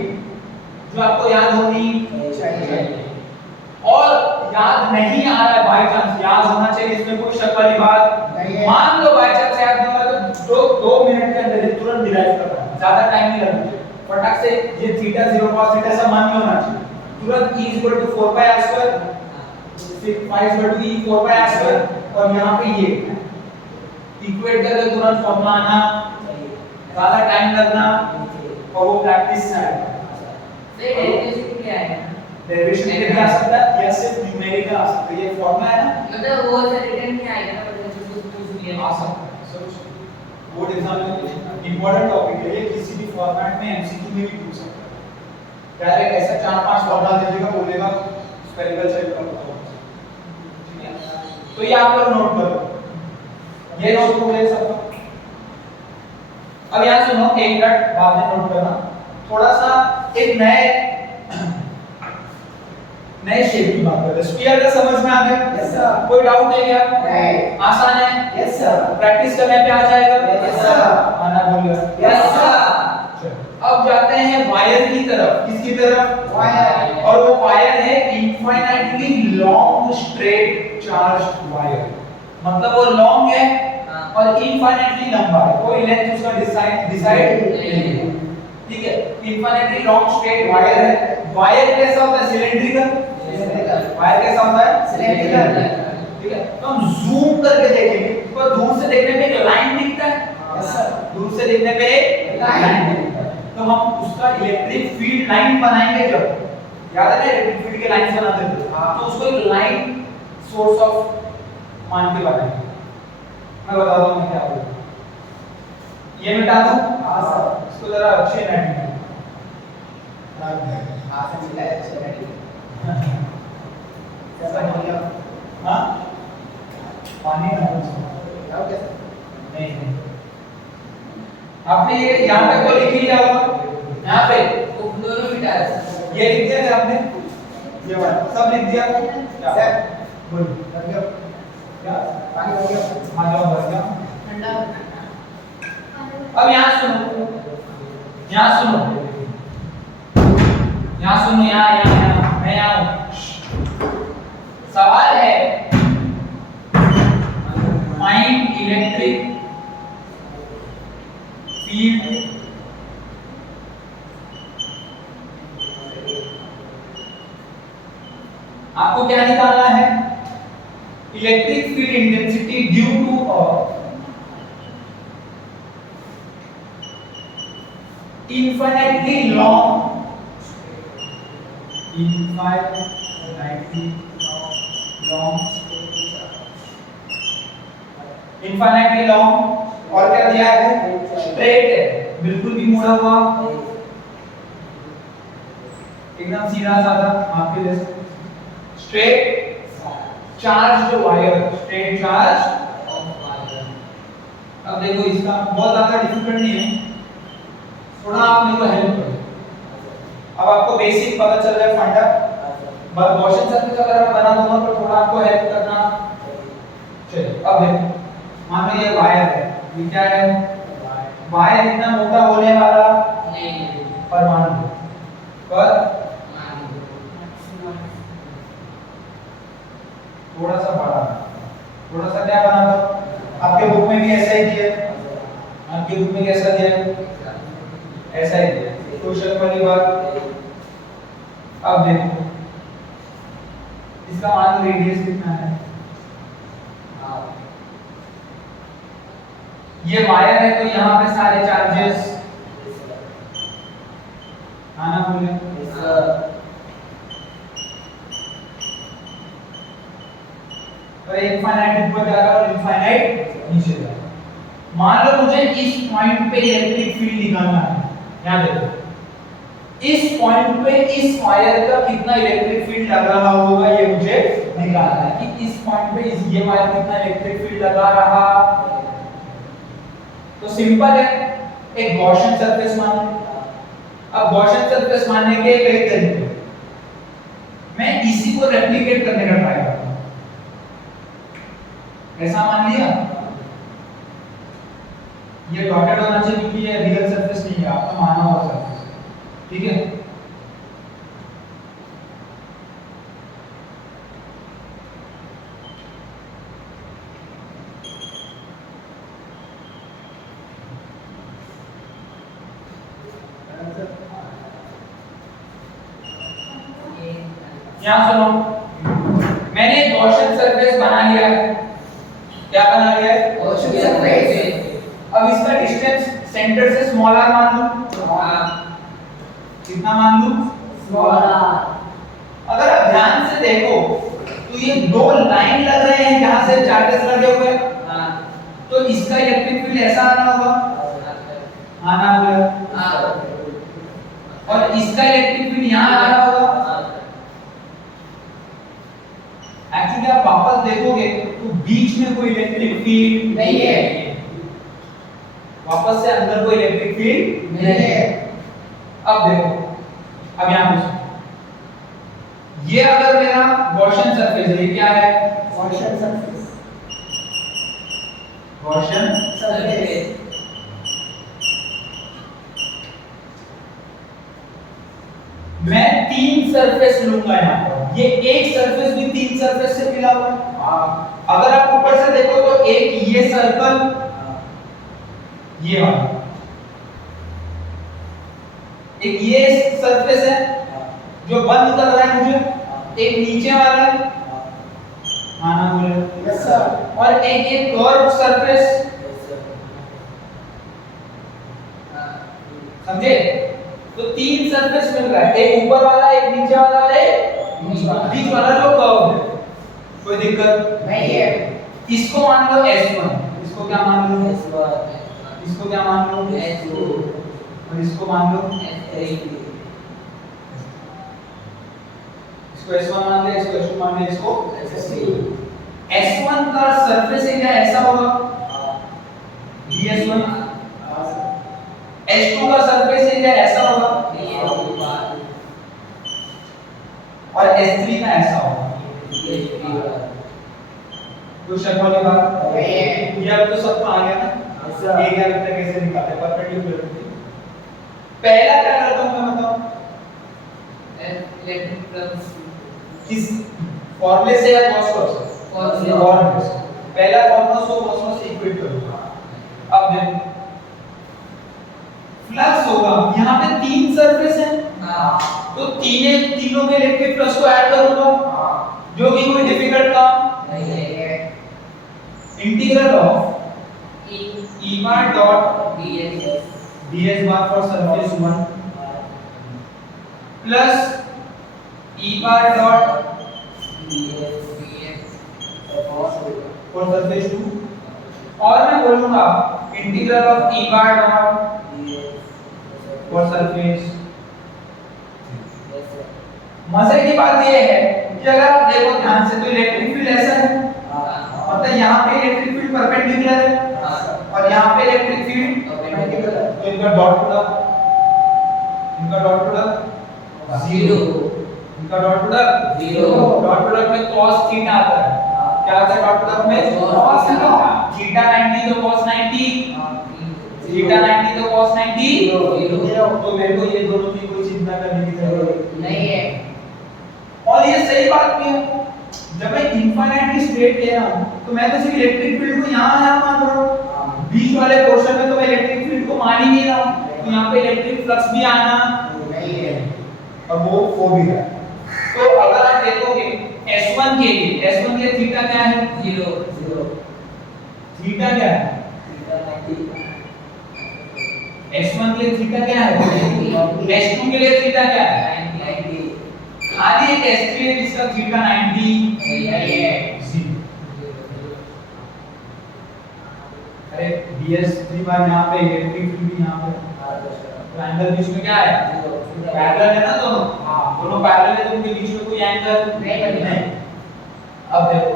जो आपको याद होनी चाहिए, और याद नहीं आ रहा है बाय चांस, याद होना चाहिए, इसमें कोई शक वाली बात नहीं है। मान लो बाय चांस याद नहीं हो रहा तो 2 मिनट के अंदर ये तुरंत डिराइव करना है, ज्यादा टाइम नहीं लगना चाहिए, फटाक से ये थीटा 0 cos थीटा सब मान होना चाहिए, तुरंत E 4 pi r square, 5 E 4 pi r square, और यहाँ पे ये इक्वेट करके तुरंत फॉर्मूला आना, ज्यादा टाइम लगना, और वो प्रैक्टिस से आएगा। डेरिवेशन क्या है, डेरिवेशन के लिए आ सकता है या सिर्फ न्यूमेरिकल आ सकता है, ये फॉर्मूला है ना, मतलब वो से रिटर्न नहीं आएगा ना, मतलब कुछ भी आ सकता है। सर बोर्ड एग्जाम में इंपॉर्टेंट टॉपिक है ये, किसी भी फॉर्मेट में एमसीक्यू में भी पूछ सकता है, डायरेक्ट ऐसा 4-5 फॉर्मूला दे देगा, बोलेगा स्फेरिकल शेप का बताओ, ठीक है, तो ये आप लोग नोट करो, ये नोट को ले सकते हो। अब यहां सुनो, एक मिनट बाद में नोट करना, थोड़ा सा एक नए नए शेप की बात कर रहे हैं। स्फीयर का समझ में आ गया? Yes sir. कोई डाउट है क्या? नहीं। आसान है? Yes sir. प्रैक्टिस करने पे आ जाएगा? Yes sir. आना बोलिए। Yes sir. चलो अब जाते हैं वायर की तरफ। किसकी तरफ? वायर। और वो वायर है infinitely long straight charged wire. मतलब वो लॉन्ग है और इनफाइनाइटली लंबा है, कोई लेंथ उसका डिसाइड नहीं है। ठीक है, इनफाइनाइटली लॉन्ग स्ट्रेट वायर है। वायर कैसा होता है? सिलेंड्रिकल। वायर कैसा होता है? सिलेंड्रिकल। ठीक है, तो हम जूम करके देखेंगे तो दूर से देखने पे एक लाइन दिखता है। Yes sir. दूर से देखने पे एक लाइन दिखता है, तो हम उसका इलेक्ट्रिक फील्ड लाइन बनाएंगे। जब याद है ना इलेक्ट्रिक फील्ड के लाइंस बनाते थे, तो उसको एक लाइन सोर्स ऑफ मान के बनाएंगे। मैं बता दूं मैं क्या बोलूं। ये मिटा दूं? हां सर। इसको जरा अच्छे नेट में हां सर मिला है सर रेडी। कैसा हो गया? हां पानी ना क्या कैसा? नहीं आपने ये यहाँ पे तो लिख ही लिया होगा। यहाँ पे दोनों मिटा है। ये लिख दिया है आपने? ये वाला सब लिख दिया? क्या सर बोल कर गया। क्या पानी हो गया। हाँ जाओ भर गया। ठंडा। अब यहाँ सुनो, यहाँ सुनो, यहाँ सुनो, यहाँ मैं यहाँ हूँ। सवाल है फाइंड इलेक्ट्रिक फील्ड आपको क्या निकालना है? Electric field intensity due to infinitely long और क्या दिया है? स्ट्रेट है, बिल्कुल भी मुड़ा हुआ, एकदम सीधा साधा आपके जैसे straight charge wire, straight charge. अब देखो इसका बहुत ज्यादा डिफिकल्ट नहीं है, थोड़ा आप मेरे को हेल्प करो। अब आपको बेसिक पता चल जाए फंडा, बस गॉसियन सर्किट अगर मैं बना दूंगा तो थोड़ा आपको हेल्प करना चलिए। अब देखो मान लो ये वायर है, ये क्या है? वायर इतना मोटा होने वाला नहीं परमाणु पर थोड़ा सा बड़ा, थोड़ा सा क्या बना दो। आपके बुक में भी ऐसा ही दिया है, आपके बुक में कैसा दिया है? ऐसा ही दिया है। क्वेश्चन वाली बात। अब देखो इसका मान रेडियस कितना है? ये वायर है तो यहाँ पे सारे चार्जेस आना बोले। और इनफाइनाइट ऊपर जा रहा है और इनफाइनाइट नीचे जा रहा है। मान लो मुझे इस पॉइंट पे इलेक्ट्रिक फील्ड निकालना है। यहाँ देखो इस पॉइंट पे इस वायर का कितना इलेक्ट्रिक फील्ड लग रहा होगा ये मुझे निकालना है कि इस पॉइंट पे इस ये वायर कितना इलेक्ट्रिक फील्ड लगा रहा। तो सिंपल है, एक गॉसियन सरफेस मान लो। अब गॉसियन सरफेस मानने के कई तरीके, मैं इसी को रेप्लिकेट करने का ट्राई करता हूं। ऐसा मान लिया, ये डॉटेड होना चाहिए क्योंकि ये रियल सरफेस नहीं है, आपका माना हुआ सरफेस है, ठीक है। यहाँ सुनो, मैंने गॉसियन सरफेस बना लिया है। क्या बना लिया है? Gaussian surface. अब इसका डिस्टेंस सेंटर से स्मॉल r मान लूं। कितना मान लूं? Small r। अगर आप ध्यान से देखो तो ये दो लाइन लग रहे हैं जहां से चार्जेस लगे हुए हैं। तो इसका इलेक्ट्रिक फील्ड ऐसा आना होगा, आना होगा, और इसका इलेक्ट्रिक फील्ड यहां आ रहा होगा। एक्चुअली आप वापस देखोगे तो बीच में कोई इलेक्ट्रिक फील्ड नहीं है। वापस से अंदर कोई इलेक्ट्रिक फील्ड नहीं है। अब देखो, अब यहां पे ये अगर मेरा गॉसियन सरफेस है, ये क्या है? Gaussian surface. गॉसियन। Surface. मैं 3 सरफेस लूंगा यहाँ पर, ये एक सरफेस भी 3 सरफेस से मिला हुआ है। अगर आप ऊपर से देखो तो एक ये सर्कल, ये वाला, एक ये सरफेस है जो बंद कर रहा है मुझे, एक नीचे वाला है, हाँ ना बोले, Yes sir. और एक कर्व सरफेस, समझे? तो 3 सरफेस मिल रहा है, एक ऊपर वाला, एक नीचे वाला, एक बीच वाला जो कर्व है। कोई दिक्कत नहीं है। इसको मान लो S1, इसको क्या मान लो? इसको क्या मान लो? S2, और इसको मान लो, S3, इसको S1 मान ले, इसको S2 मान ले, इसको S3. S1 का सरफेस एरिया ऐसा होगा ds1, S2 का सरफेस एरिया ऐसा होगा और S3 का ऐसा होगा। तो शक वाली बात ये अब तो सबको आ गया ना, ये क्या लगता है कैसे निकालते हैं परपेंडिकुलर। पहला क्या करता हूं मैं बताओ, इलेक्ट्रिक फ्लक्स किस फॉर्मूले से या कॉस से? फॉर्मूले से। पहला फॉर्मूला को कॉस से इक्वेट करूंगा। अब देखो फ्लक्स होगा, यहाँ पे 3 सरफेस है, तो तीनों के इलेक्ट्रिक फ्लक्स को ऐड करूंगा, जो कि कोई डिफिकल्ट काम नहीं है। Integral of E bar dot ds bar for surface 1 plus E bar dot for surface 2, और मैं बोलूंगा integral of E bar dot for surface. मजे की बात ये है कि अगर आप देखो ध्यान से तो इलेक्ट्रिक फील्ड ऐसा है, मतलब यहाँ पे इलेक्ट्रिक फील्ड परपेंडिकुलर है और यहाँ पे इलेक्ट्रिक फील्ड Perpendicular. तो इनका डॉट प्रोडक्ट, इनका डॉट प्रोडक्ट 0, इनका डॉट प्रोडक्ट 0, डॉट प्रोडक्ट में cos थीटा आता है। क्या आता है डॉट प्रोडक्ट में? cos theta. थीटा 90 तो cos 90, थीटा 90 तो cos 90 0. तो मेरे को ये दोनों की कोई चिंता करने की जरूरत नहीं है। और ये सही बात भी है। जब मैं इनफाइनाइटली स्ट्रेट ले रहा हूं तो मैं तो सिर्फ इलेक्ट्रिक फील्ड को यहां मान रहा हूं, बीच वाले पोर्शन में तो मैं इलेक्ट्रिक फील्ड को मान ही नहीं रहा हूं, तो यहां पे इलेक्ट्रिक फ्लक्स भी आना नहीं है। और वो हो भी रहा है। तो अगर आप देखोगे S1 के लिए थीटा क्या है? 0, थीटा क्या है? S1 के लिए थीटा क्या है? S2 के लिए थीटा क्या है? 90, खाली एक S3 है जिसका थीटा 90 नहीं है। 0। अरे ds3 बार यहाँ पे इलेक्ट्रिक फील्ड भी यहाँ पे, तो एंगल बीच में क्या है? पैरेलल है ना दोनों, दोनों पैरेलल है तो उनके बीच में कोई एंगल नहीं। अब देखो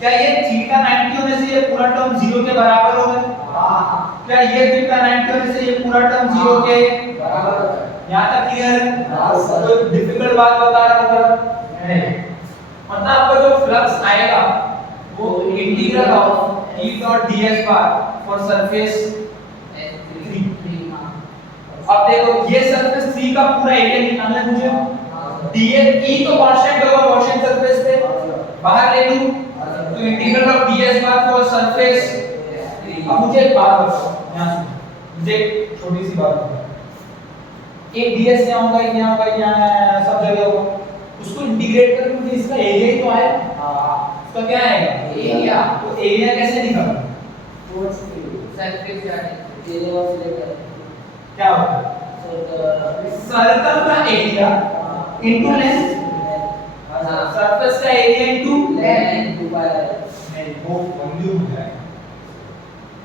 क्या ये थीटा 90 होने से ये पूरा टर्म 0 के बराबर हो गया? क्या ये थीटा 90 होने से ये पूरा टर्म 0 के बराबर। यहाँ तक क्लियर है? हाँ, सर। कोई डिफिकल्ट बात बता रहा हूँ नहीं, मतलब आपका जो फ्लक्स आएगा वो integral of E dot ds bar for surface 3। अब देखो ये सरफेस 3 का पूरा एरिया निकालना है मुझे, ds E तो कांस्टेंट होगा गॉसियन सरफेस पे, बाहर ले लूं तो integral of ds bar for surface. अब मुझे एक बात बताओ, यहां सुनो, मुझे एक छोटी सी बात बताओ, एक ds यहाँ होगा, यहाँ होगा, यहाँ सब जगह होगा, उसको इंटीग्रेट करके मुझे इसका एरिया ही तो आएगा। उसका क्या आएगा? एरिया। तो एरिया कैसे निकालूं? सरफेस क्या होता है? सर्कल का एरिया इनटू लेंथ, सरफेस का एरिया इनटू नहीं, वो वॉल्यूम होता है।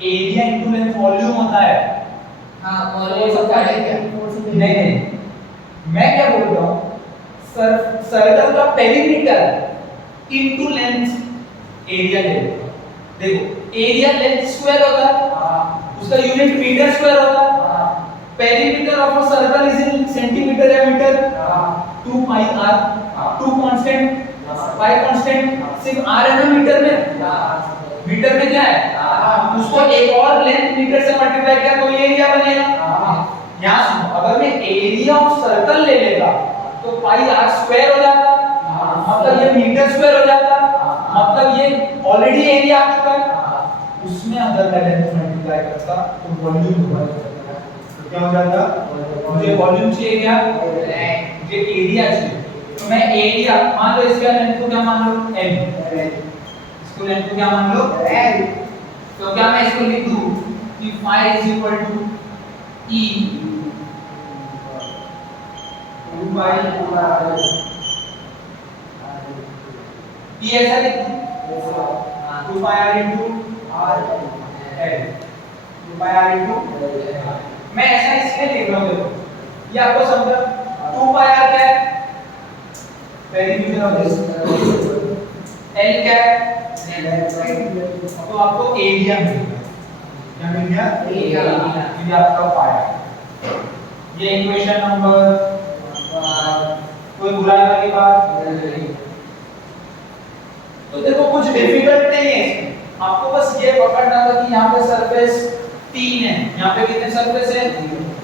एरिया इनटू लेंथ वॉल्यूम होता है। नहीं, मैं क्या बोल रहा हूँ, सर्कल का पेरीमीटर इनटू लेंथ एरिया ले लो। देखो एरिया लेंथ स्क्वायर होता है, उसका यूनिट मीटर स्क्वायर होता है, perimeter of a circle is in centimetre या मीटर, 2 पाई r 2 कांस्टेंट पाई कांस्टेंट सिर्फ r है ना मीटर में, मीटर में क्या है, उसको एक और लेंथ मीटर से मल्टीप्लाई किया तो ये एरिया बनेगा। यहां सुनो, अगर मैं एरिया ऑफ सर्कल ले लेता तो पाई r स्क्वायर हो जाता, मतलब ये मीटर स्क्वायर हो जाता, मतलब ये ऑलरेडी एरिया आ चुका है। उसमें अगर मैं लेंथ मल्टीप्लाई करता तो वॉल्यूम हो जाता, तो क्या हो जाता, मुझे वॉल्यूम चाहिए क्या, मुझे एरिया चाहिए, तो मैं एरिया मान लो इसका लेंथ को क्या मान लो n, इसको लेंथ को क्या मान लो n, तो क्या मैं इसको लिख दूं कि phi is equal to e 2 by e ऐसा लिख दूं 2 pi r into r l 2 pi r into मैं ऐसा इसलिए लिख रहा हूं, देखो ये आपको समझा 2 pi r क्या है, वेरिएशन ऑफ दिस l क्या है, तो आपको एरिया मिलेगा, क्या मिल गया एरिया, ये आपका पाया। ये इक्वेशन नंबर, कोई बुराई वाली बात नहीं। तो देखो कुछ डिफिकल्ट नहीं है इसमें, आपको बस ये पकड़ना था कि यहाँ पे सरफेस 3 है, यहाँ पे कितने सरफेस है,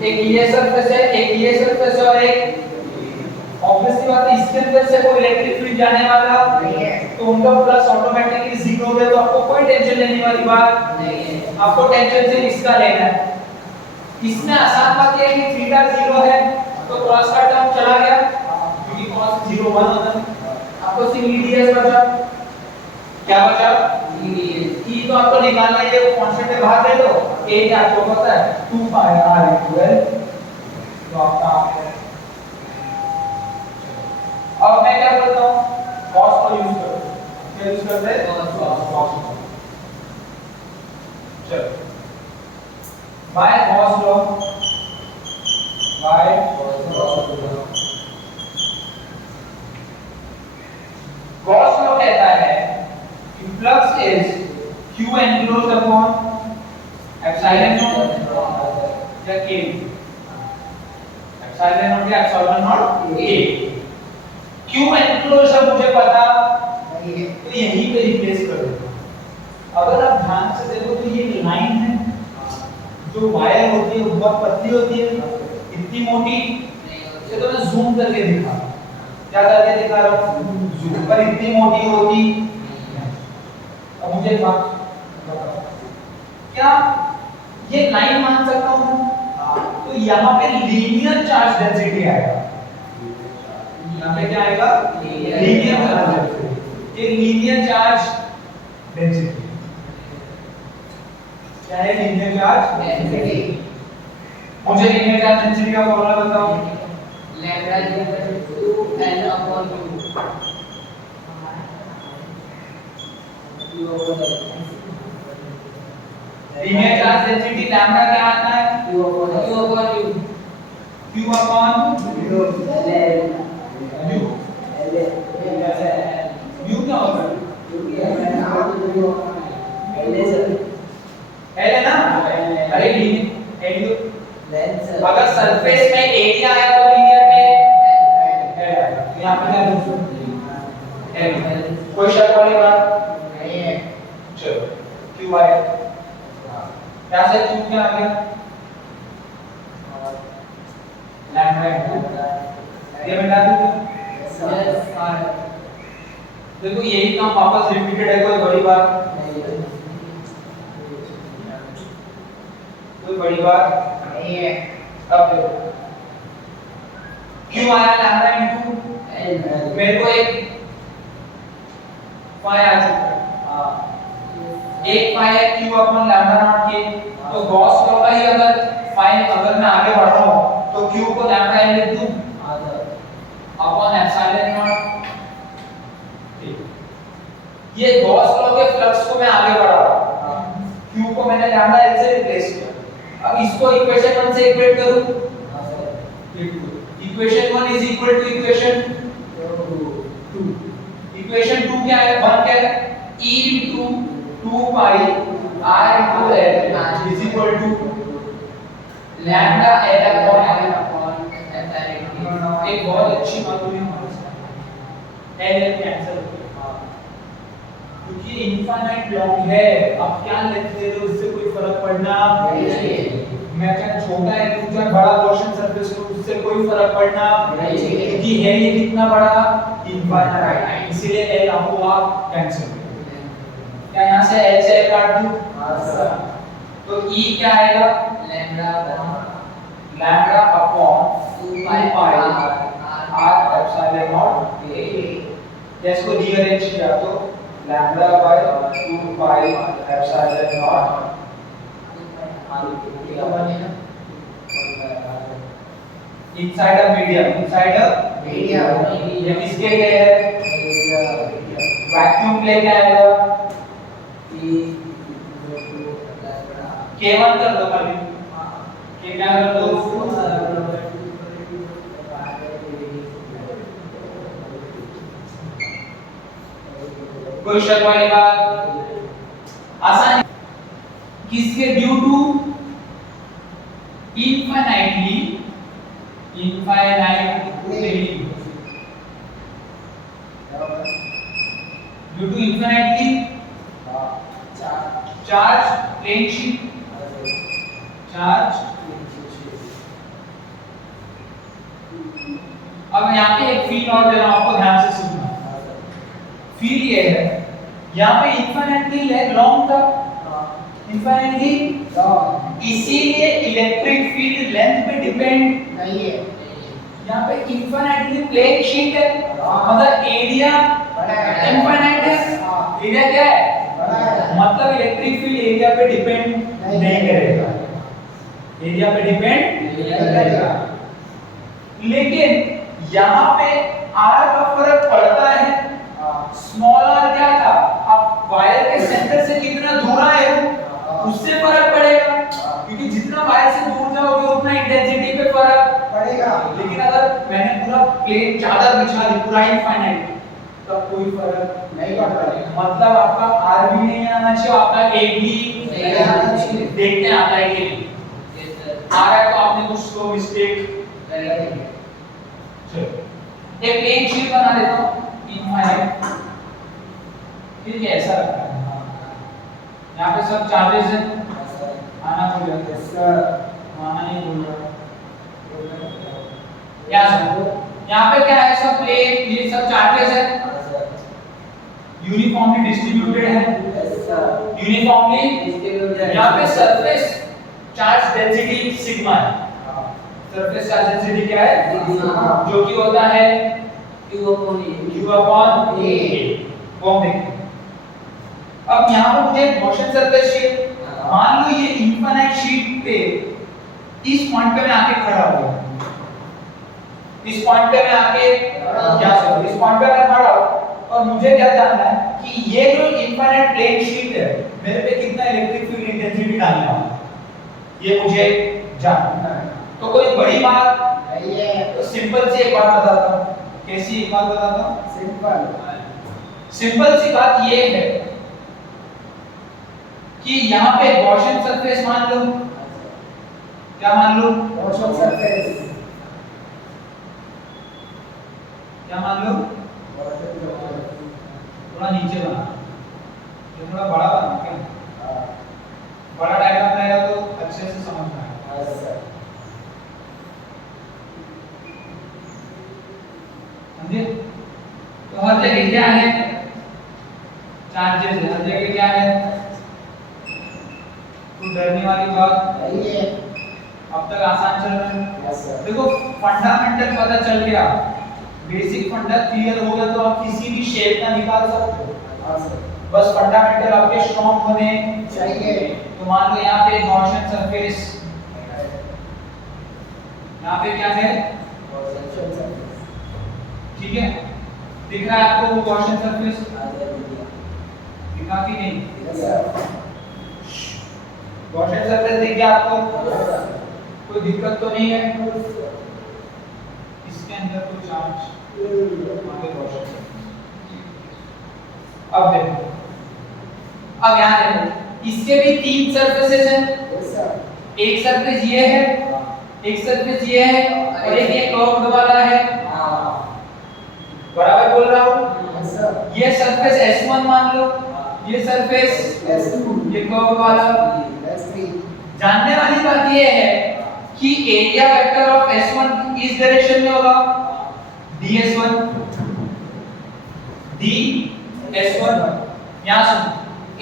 एक ये सरफेस है, एक ये सरफेस है और एक, ऑब्वियसली बात है इसके अंदर से कोई इलेक्ट्रिक फील्ड जाने वाला नहीं है, तो उनका प्लस ऑटोमेटिकली जीरो हो गया, तो आपको कोई टेंशन लेने वाली बात नहीं है, आपको टेंशन सिर्फ इसका लेना है। इसमें आसान बात ये है कि थीटा 0 है तो cos का टर्म चला गया क्योंकि cos 0 1 होता है, आपको सिर्फ eds बचा, क्या बचा e, तो आपको निकालना है, वो कांस्टेंट है बाहर ले लो, a क्या आपको पता है 2 pi r इक्वल, तो आपका अब मैं क्या करता हूं, cos को यूज करता हूं, क्या यूज करते हैं cos, चलो बाय cos लो, बाय cos लो कहता है कि flux is q enclosed upon epsilon not या k, एप्सिलॉन नॉट या epsilon not a, q enclosed अब मुझे पता तो यहीं पे रिप्लेस कर देता। अगर आप ध्यान से देखो तो ये लाइन है, जो वायर होती है वो बहुत पतली होती है, इतनी मोटी ये तो मैं जूम करके दिखा रहा हूं, क्या करके दिखा रहा हूं, जूम पर इतनी मोटी होती। अब मुझे एक बात बताओ, क्या ये लाइन मान सकता हूं मैं, तो यहाँ पे लीनियर चार्ज डेंसिटी आएगा, यहाँ पे क्या आएगा लीनियर चार्ज डेंसिटी, ये लीनियर चार्ज डेंसिटी क्या है, लीनियर चार्ज डेंसिटी। मुझे लीनियर चार्ज डेंसिटी का फॉर्मूला बताओ, lambda equal to n upon 2 linear charge density lambda क्या आता है, q upon u, q upon u, u क्या होगा, L है ना, अरे लीनियर अगर सरफेस में एरिया आया तो लीनियर में L आएगा, यहाँ पे क्या दूसरा L, कोई शक वाली बात नहीं है। चलो Q आया, क्या से Q क्या आ गया, लैम्डा, ये मिटा दूँ, देखो यही काम वापस रिपीटेड है, कोई बड़ी बात नहीं है, कोई बड़ी बात नहीं है। अब देखो क्यों आया लैम्डा इनटू L, मेरे को एक फाई आ चुका है, एक फाई है Q अपॉन लैम्डा नॉट के, तो गॉस लॉ का ही अगर फाई अगर मैं आगे बढ़ रहा हूं तो Q को लैम्डा L लिख दूं अपॉन एप्सिलॉन नॉट, ये गॉस लॉ के फ्लक्स को मैं आगे बढ़ा रहा हूं, Q को मैंने लैम्डा L से रिप्लेस किया। अब इसको इक्वेशन 1 से इक्वेट करूं, equation 1 is equal to equation 2, equation 2 क्या है, 1 क्या है, e into 2 pi r into l is equal to lambda l upon epsilon एक बहुत अच्छी बात हुई हमारे एल कैंसिल हो गया क्योंकि इनफाइनाइट लॉन्ग है। अब क्या लेते हो उससे कोई फर्क पड़ना नहीं। मैं चाहे छोटा है लूं चाहे बड़ा गॉसियन सरफेस लूं उससे कोई फर्क पड़ना नहीं। क्योंकि है ये कितना बड़ा इनफाइनाइट, इसीलिए एल आपको आप कैंसिल कर दो। क्या यहाँ से एल से काट दूं? हाँ सर। तो ई क्या आएगा? Lambda upon 2 pi R epsilon naught A. इसको रीअरेंज किया तो lambda by 2 pi epsilon naught inside a medium ये किसके लिए है? वैक्यूम प्ले क्या आएगा? K1 कर दो खाली, K क्या कर दो? कोई शक वाली बात? आसान किसके due to infinitely due to infinitely charge plane sheet charge. अब यहाँ पे एक फील और दे रहा हूं आपको, ध्यान से सुनना। फील ये है यहाँ पे इनफाइनाइटली लॉन्ग था, इनफाइनाइटली इसीलिए इलेक्ट्रिक फील्ड लेंथ पे डिपेंड नहीं है। यहाँ पे इनफाइनाइटली प्लेन शीट है मतलब एरिया इनफाइनाइट है। एरिया क्या है? मतलब इलेक्ट्रिक फील्ड एरिया पे डिपेंड नहीं करेगा, एरिया पे डिपेंड नहीं करेगा। लेकिन यहाँ पे आर का फर्क पड़ता है। स्मॉल आर क्या था? अब वायर के सेंटर से कितना दूर आए हो उससे फर्क पड़ेगा, क्योंकि जितना वायर से दूर जाओगे उतना इंटेंसिटी पे फर्क पड़ेगा। लेकिन अगर मैंने पूरा प्लेन चादर बिछा दी पूरा इनफाइनाइट तब कोई फर्क नहीं पड़ता। मतलब आपका आर भी नहीं आना चाहिए, आपका ए भी नहीं आना चाहिए। देखते हैं आता है कि नहीं। आ रहा है तो आपने कुछ तो मिस्टेक चलो एक प्लेन शीट बना देता हूं इनफाइनाइट। ठीक है ऐसा रखा है, यहाँ पे सब चार्जेस हैं आना बोल रहा है आना नहीं बोल रहा यहाँ पे क्या है? सब प्लेन ये सब चार्जेस है, यूनिफॉर्मली डिस्ट्रीब्यूटेड है, यूनिफॉर्मली। यहाँ पे सरफेस चार्ज डेंसिटी सिग्मा है। सरफेस चार्ज डेंसिटी क्या है? जो कि होता है Q अपॉन A। वो हम देखेंगे। अब यहाँ पर मुझे गॉसियन सरफेस शीट, मान लो ये इनफाइनाइट शीट पे इस पॉइंट पे मैं आके खड़ा हूँ, इस पॉइंट पे मैं आके इस पॉइंट पे मैं खड़ा हूँ और मुझे क्या जानना है कि ये जो इनफाइनाइट प्लेन शीट है मेरे पे कितना इलेक्ट्रिक फील्ड इंटेंसिटी डालने वाला है, ये मुझे जानना है। तो कोई बड़ी बात नहीं है। तो सिंपल सी एक बात बताता हूँ। कैसी एक बात बताता हूँ? सिंपल सी बात ये है कि यहाँ पे गॉसियन सरफेस मान लो, क्या मान लो? गॉसियन सरफेस क्या मान लो? थोड़ा नीचे बना, ये थोड़ा बड़ा बना क्या? बड़ा डायग्राम रहेगा तो अच्छे से समझ में आएगा। समझे? तो हर जगह क्या है? चार्जेस है, हर जगह क्या है? कोई डरने वाली बात नहीं है। अब तक आसान चल रहा है। देखो फंडामेंटल पता चल गया, बेसिक फंडा क्लियर हो गया तो आप किसी भी शेप का निकाल सकते हो। बस फंडामेंटल आपके स्ट्रांग होने चाहिए। तो मान लो यहाँ पे गॉसियन सरफेस, यहाँ पे क्या है? ठीक है, दिख रहा है आपको वो गॉसियन सरफेस? दिखा कि नहीं? गॉसियन सरफेस दिख गया आपको? कोई दिक्कत तो नहीं है? इसके अंदर कोई चार्ज आगे गॉसियन सरफेस। अब देखो, अब यहाँ देखो इसके भी तीन सरफेसेस हैं। एक सरफेस ये है, एक सरफेस ये है और एक ये कर्व्ड वाला है, बराबर बोल रहा हूँ। Yes, sir. ये सरफेस S1 मान लो, ये सरफेस S2. ये कर्व वाला। S3. जानने वाली बात ये है कि एरिया वेक्टर ऑफ S1 इस डायरेक्शन में होगा ds1 ds1, यहां सुन,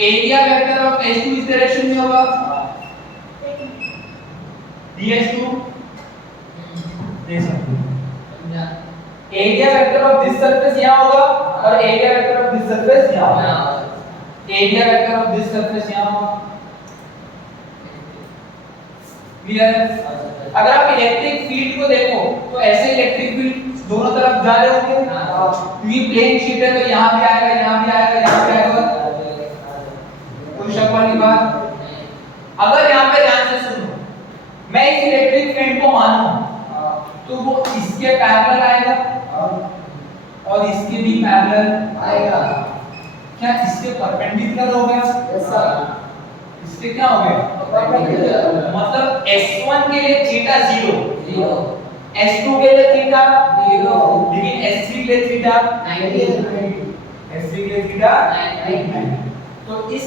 एरिया वेक्टर ऑफ S2 इस डायरेक्शन में होगा ds2 area vector of this surface यहां होगा और area vector of this surface यहां होगा, area vector of this surface यहां होगा। क्लियर है? अगर आप इलेक्ट्रिक फील्ड को देखो तो ऐसे इलेक्ट्रिक फील्ड दोनों तरफ जा रहे होंगे, क्योंकि प्लेन शीट है तो यहां भी आएगा, यहां भी आएगा, यहां भी आएगा, कोई शक वाली बात। अगर यहां पे ध्यान से सुनो, मैं इस इलेक्ट्रिक फील्ड को मानूं तो वो इसके पैरेलल आएगा और इसके भी पैरेलल आएगा। क्या इसके परपेंडिकुलर हो गया? Yes, sir. इसके क्या हो गया? Perpendicular. मतलब S1 के लिए थीटा 0, 0, S2 के लिए थीटा 0, लेकिन S3 के लिए थीटा 90, S3 के लिए थीटा 90, तो इस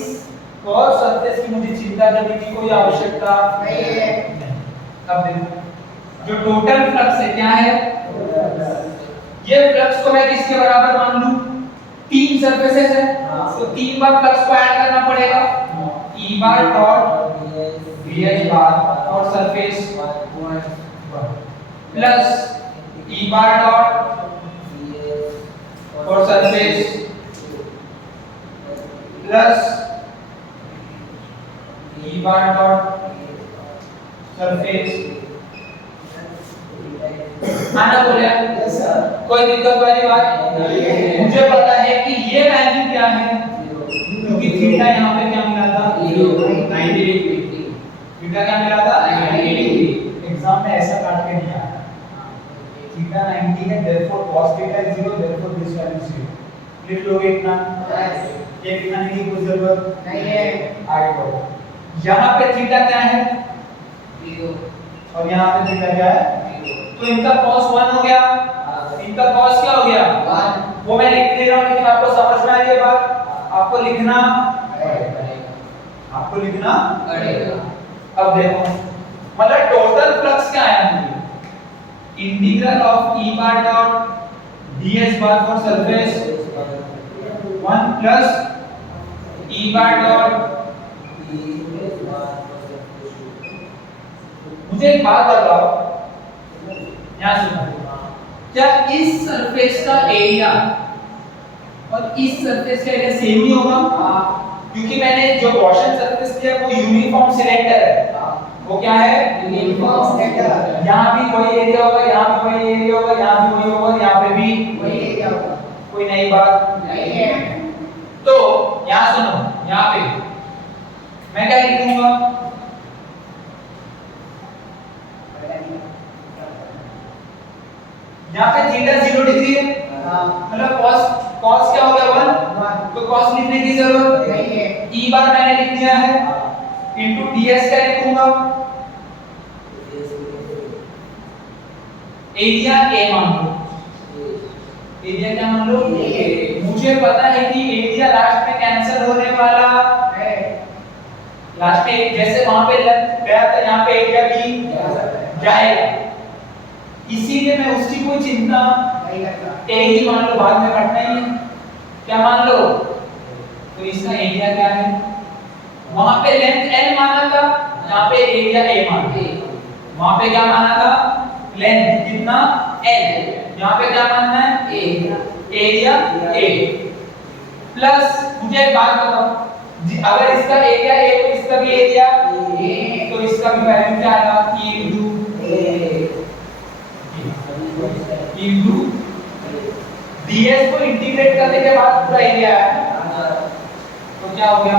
कर्व सरफेस की मुझे चिंता करने की कोई आवश्यकता नहीं है। अब देखो जो टोटल फ्लक्स है क्या है, ये फ्लक्स को मैं किसके बराबर मान लूं? तीन सरफेसेस है तो तीन बार फ्लक्स को ऐड करना पड़ेगा, E bar dot ds bar और surface plus E bar dot और surface plus E bar dot surface. आना बोले Yes, sir. कोई दिक्कत वाली बात नहीं है। मुझे पता है कि ये वैल्यू क्या है, क्योंकि थीटा यहाँ पे क्या मिला था 90 डिग्री, थीटा क्या मिला था 90 डिग्री। एग्जाम में ऐसा काट के नहीं आया, थीटा 90 है therefore cos theta is 0 therefore this value is 0, लिख लोगे इतना, ये लिखने की कोई जरूरत नहीं है। आगे बढ़ो। यहाँ पे थीटा क्या है 0, और यहाँ पे थीटा क्या है, तो इनका cos 1 हो गया, इनका cos क्या हो गया 1, वो मैं लिख दे रहा हूँ, लेकिन आपको समझ में आ रही है बात, आपको लिखना पड़ेगा। अब देखो मतलब टोटल फ्लक्स क्या आया मुझे, integral of E bar dot ds bar for surface 1 plus E bar dot. मुझे एक बात बताओ, यहाँ सुनो, क्या इस सरफेस का एरिया और इस सरफेस का एरिया सेम ही होगा? क्योंकि मैंने जो गॉसियन सरफेस लिया वो यूनिफॉर्म सिलेंडर है, वो क्या है यूनिफॉर्म सिलेंडर। यहाँ भी वही एरिया होगा, यहाँ भी वही एरिया होगा, यहाँ भी वही होगा, यहाँ पे भी वही एरिया होगा। कोई नई बात नहीं है। तो यहाँ सुनो, यहाँ पे मैं क्या लिखूंगा, यहाँ पे थीटा 0 डिग्री है, मतलब cos क्या हो गया 1, तो cos लिखने की जरूरत नहीं है। E बार मैंने लिख दिया है इनटू ds क्या लिखूंगा, एरिया A मान लो, एरिया क्या मान लो, मुझे पता है कि एरिया लास्ट में कैंसिल होने वाला है, लास्ट में जैसे वहां पे लेंथ गया था यहाँ पे एरिया भी जाएगा, इसीलिए मैं उसकी कोई चिंता नहीं करता। ए ही मान लो, बाद में कटना ही है, क्या मान लो, तो इसका एरिया क्या है, वहां पे लेंथ l माना था, यहाँ पे एरिया a माना, वहां पे क्या माना था लेंथ कितना l, यहाँ पे क्या मानना है एरिया a प्लस। मुझे एक बात बताओ, अगर इसका एरिया a तो इसका भी एरिया a, तो इसका भी वैल्यू क्या आएगा इनटू ds को इंटीग्रेट करने के बाद पूरा एरिया है, तो क्या हो गया,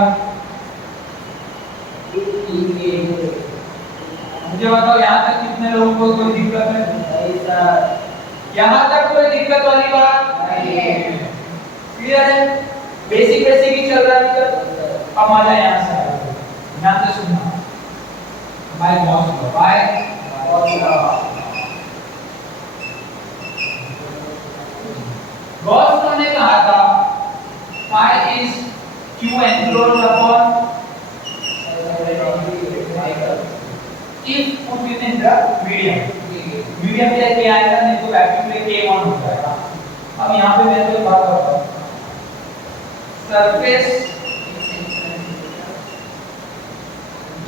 मुझे बताओ यहाँ तक कितने लोगों को कोई दिक्कत है, यहाँ तक कोई दिक्कत वाली बात नहीं है। क्लियर है, बेसिक बेसिक ही चल रहा है। अब मजा यहाँ से आएगा, ध्यान से सुनना, by boss by Gauss law ने कहा था phi is q enclosed upon if put within the medium क्या क्या आएगा, नहीं तो वैक्यूम में k1 हो जाएगा। अब यहाँ पे मैं तो बात करता हूँ surface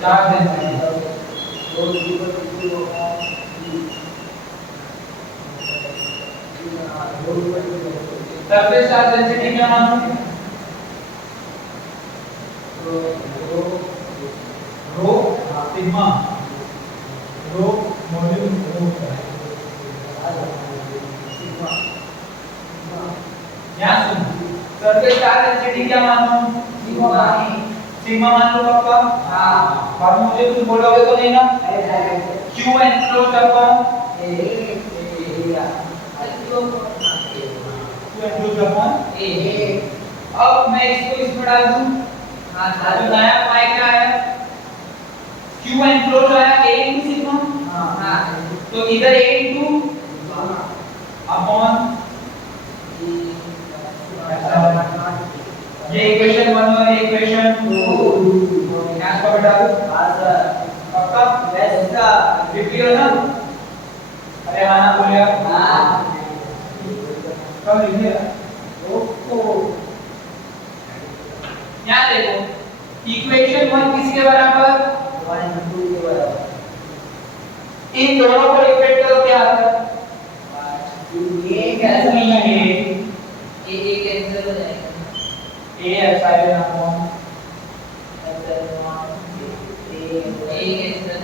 charge density, surface charge density क्या मालूम? रो सिग्मा रो मॉड्यूल रो सिग्मा। यहाँ सुन, सरफेस चार्ज डेंसिटी क्या मालूम? सिग्मा मान लो आपका। हाँ, बाद में मुझे कुछ बोलोगे तो नहीं ना? Q enclose upon Q enclose upon A. अब मैं इसको इसमें डाल दूं। हाँ, तो नया पाई क्या है? क्यू एनक्लोज आया a इनटू सिग्मा। हाँ, तो इधर a इनटू अपॉन ये इक्वेशन 1 और इक्वेशन 2 यहाँ पर बैठा दो। हां सर, पक्का? यस सर, क्लियर ना? अरे हाँ ना बोलिए। हां, कब लिखिए? ओहो, यहाँ देखो इक्वेशन 1 किसके बराबर? 1 2 के बराबर। इन दोनों को इक्वेट करो, क्या आता है? ये कैंसिल हो जाएगा, ये कैंसिल हो जाएगा। A epsilon upon epsilon A cancel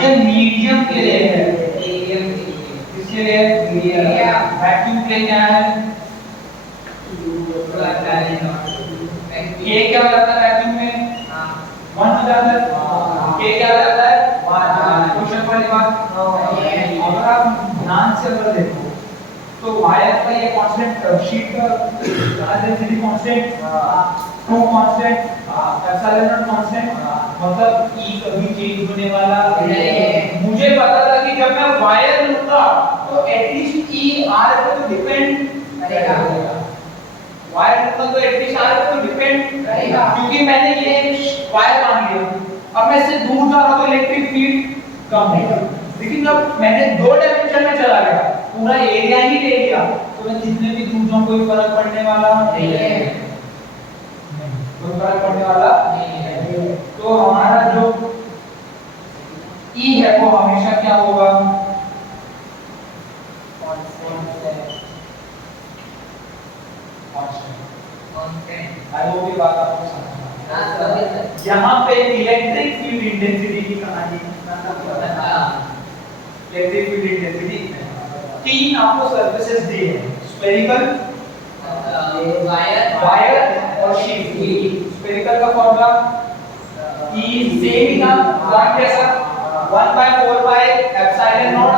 ये मीडियम के लिए है। मीडियम के लिए किसके लिए? मीडियम। वैक्यूम के लिए क्या है? K क्या रहता है वैक्यूम में? 1 हो जाता है। K क्या रहता है? 1। क्वेश्चन वाली बात। अगर आप ध्यान से अगर देखो तो वायर का ये कांस्टेंट, शीट का charge density constant, two constant, epsilon naught constant, मतलब E कभी चेंज होने वाला नहीं। मुझे पता था कि जब मैं वायर लूंगा तो एटलीस्ट E R पे तो डिपेंड करेगा। वायर लूंगा तो एटलीस्ट R पे तो डिपेंड करेगा, क्योंकि मैंने ये वायर मान लिया। अब मैं इससे दूर जा रहा हूं तो इलेक्ट्रिक फील्ड कम होगा। लेकिन जब मैंने 2 डायमेंशन में चला गया, पूरा एरिया ही ले लिया, तो मैं जितने भी दूर जाऊं कोई फर्क पड़ने वाला नहीं है। कोई फर्क पड़ने वाला नहीं है। तो हमारा जो E है वो हमेशा क्या होगा? कांस्टेंट। आई होप ये बात आपको समझ आ गई। यहाँ पे इलेक्ट्रिक फील्ड इंटेंसिटी की कहानी इलेक्ट्रिक फील्ड इंटेंसिटी 3 आपको सरफेसेस दी है, स्फेरिकल, वायर और शीट। स्फेरिकल का फॉर्मूला E सेम ही था, वन कैसा? 1/4 पाई epsilon naught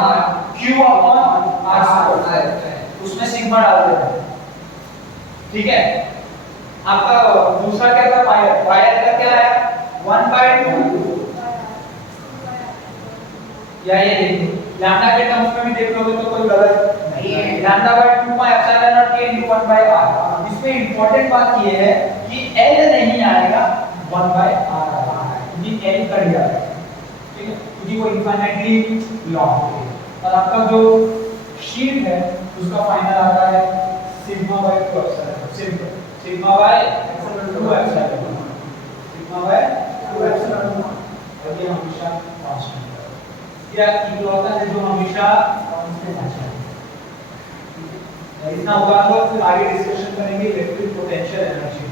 q upon r²। उसमें सिग्मा डाल देते हैं, ठीक है। आपका दूसरा क्या था? वायर। वायर का क्या है? 1/2 या ये देखो लैम्डा के टर्म्स में भी देख लोगे तो कोई गलत नहीं है। λ/2 का एप्सिलॉन नॉट k * 1/r। इसमें इंपॉर्टेंट बात ये है कि l नहीं आएगा, 1/r आएगा। ये l कट जाएगा, ठीक है, क्योंकि वो इनफाइनाइटली लॉन्ग है। और आपका जो शीट है उसका फाइनल आता है σ/2 एप्सिलॉन। Simple, σ/2 epsilon, σ/2 epsilon. और ये हमेशा कांस्टेंट है, या इक्वल है जो हमेशा कांस्टेंट है। इतना होगा तो फिर आगे डिस्कशन करेंगे इलेक्ट्रिक पोटेंशियल एनर्जी।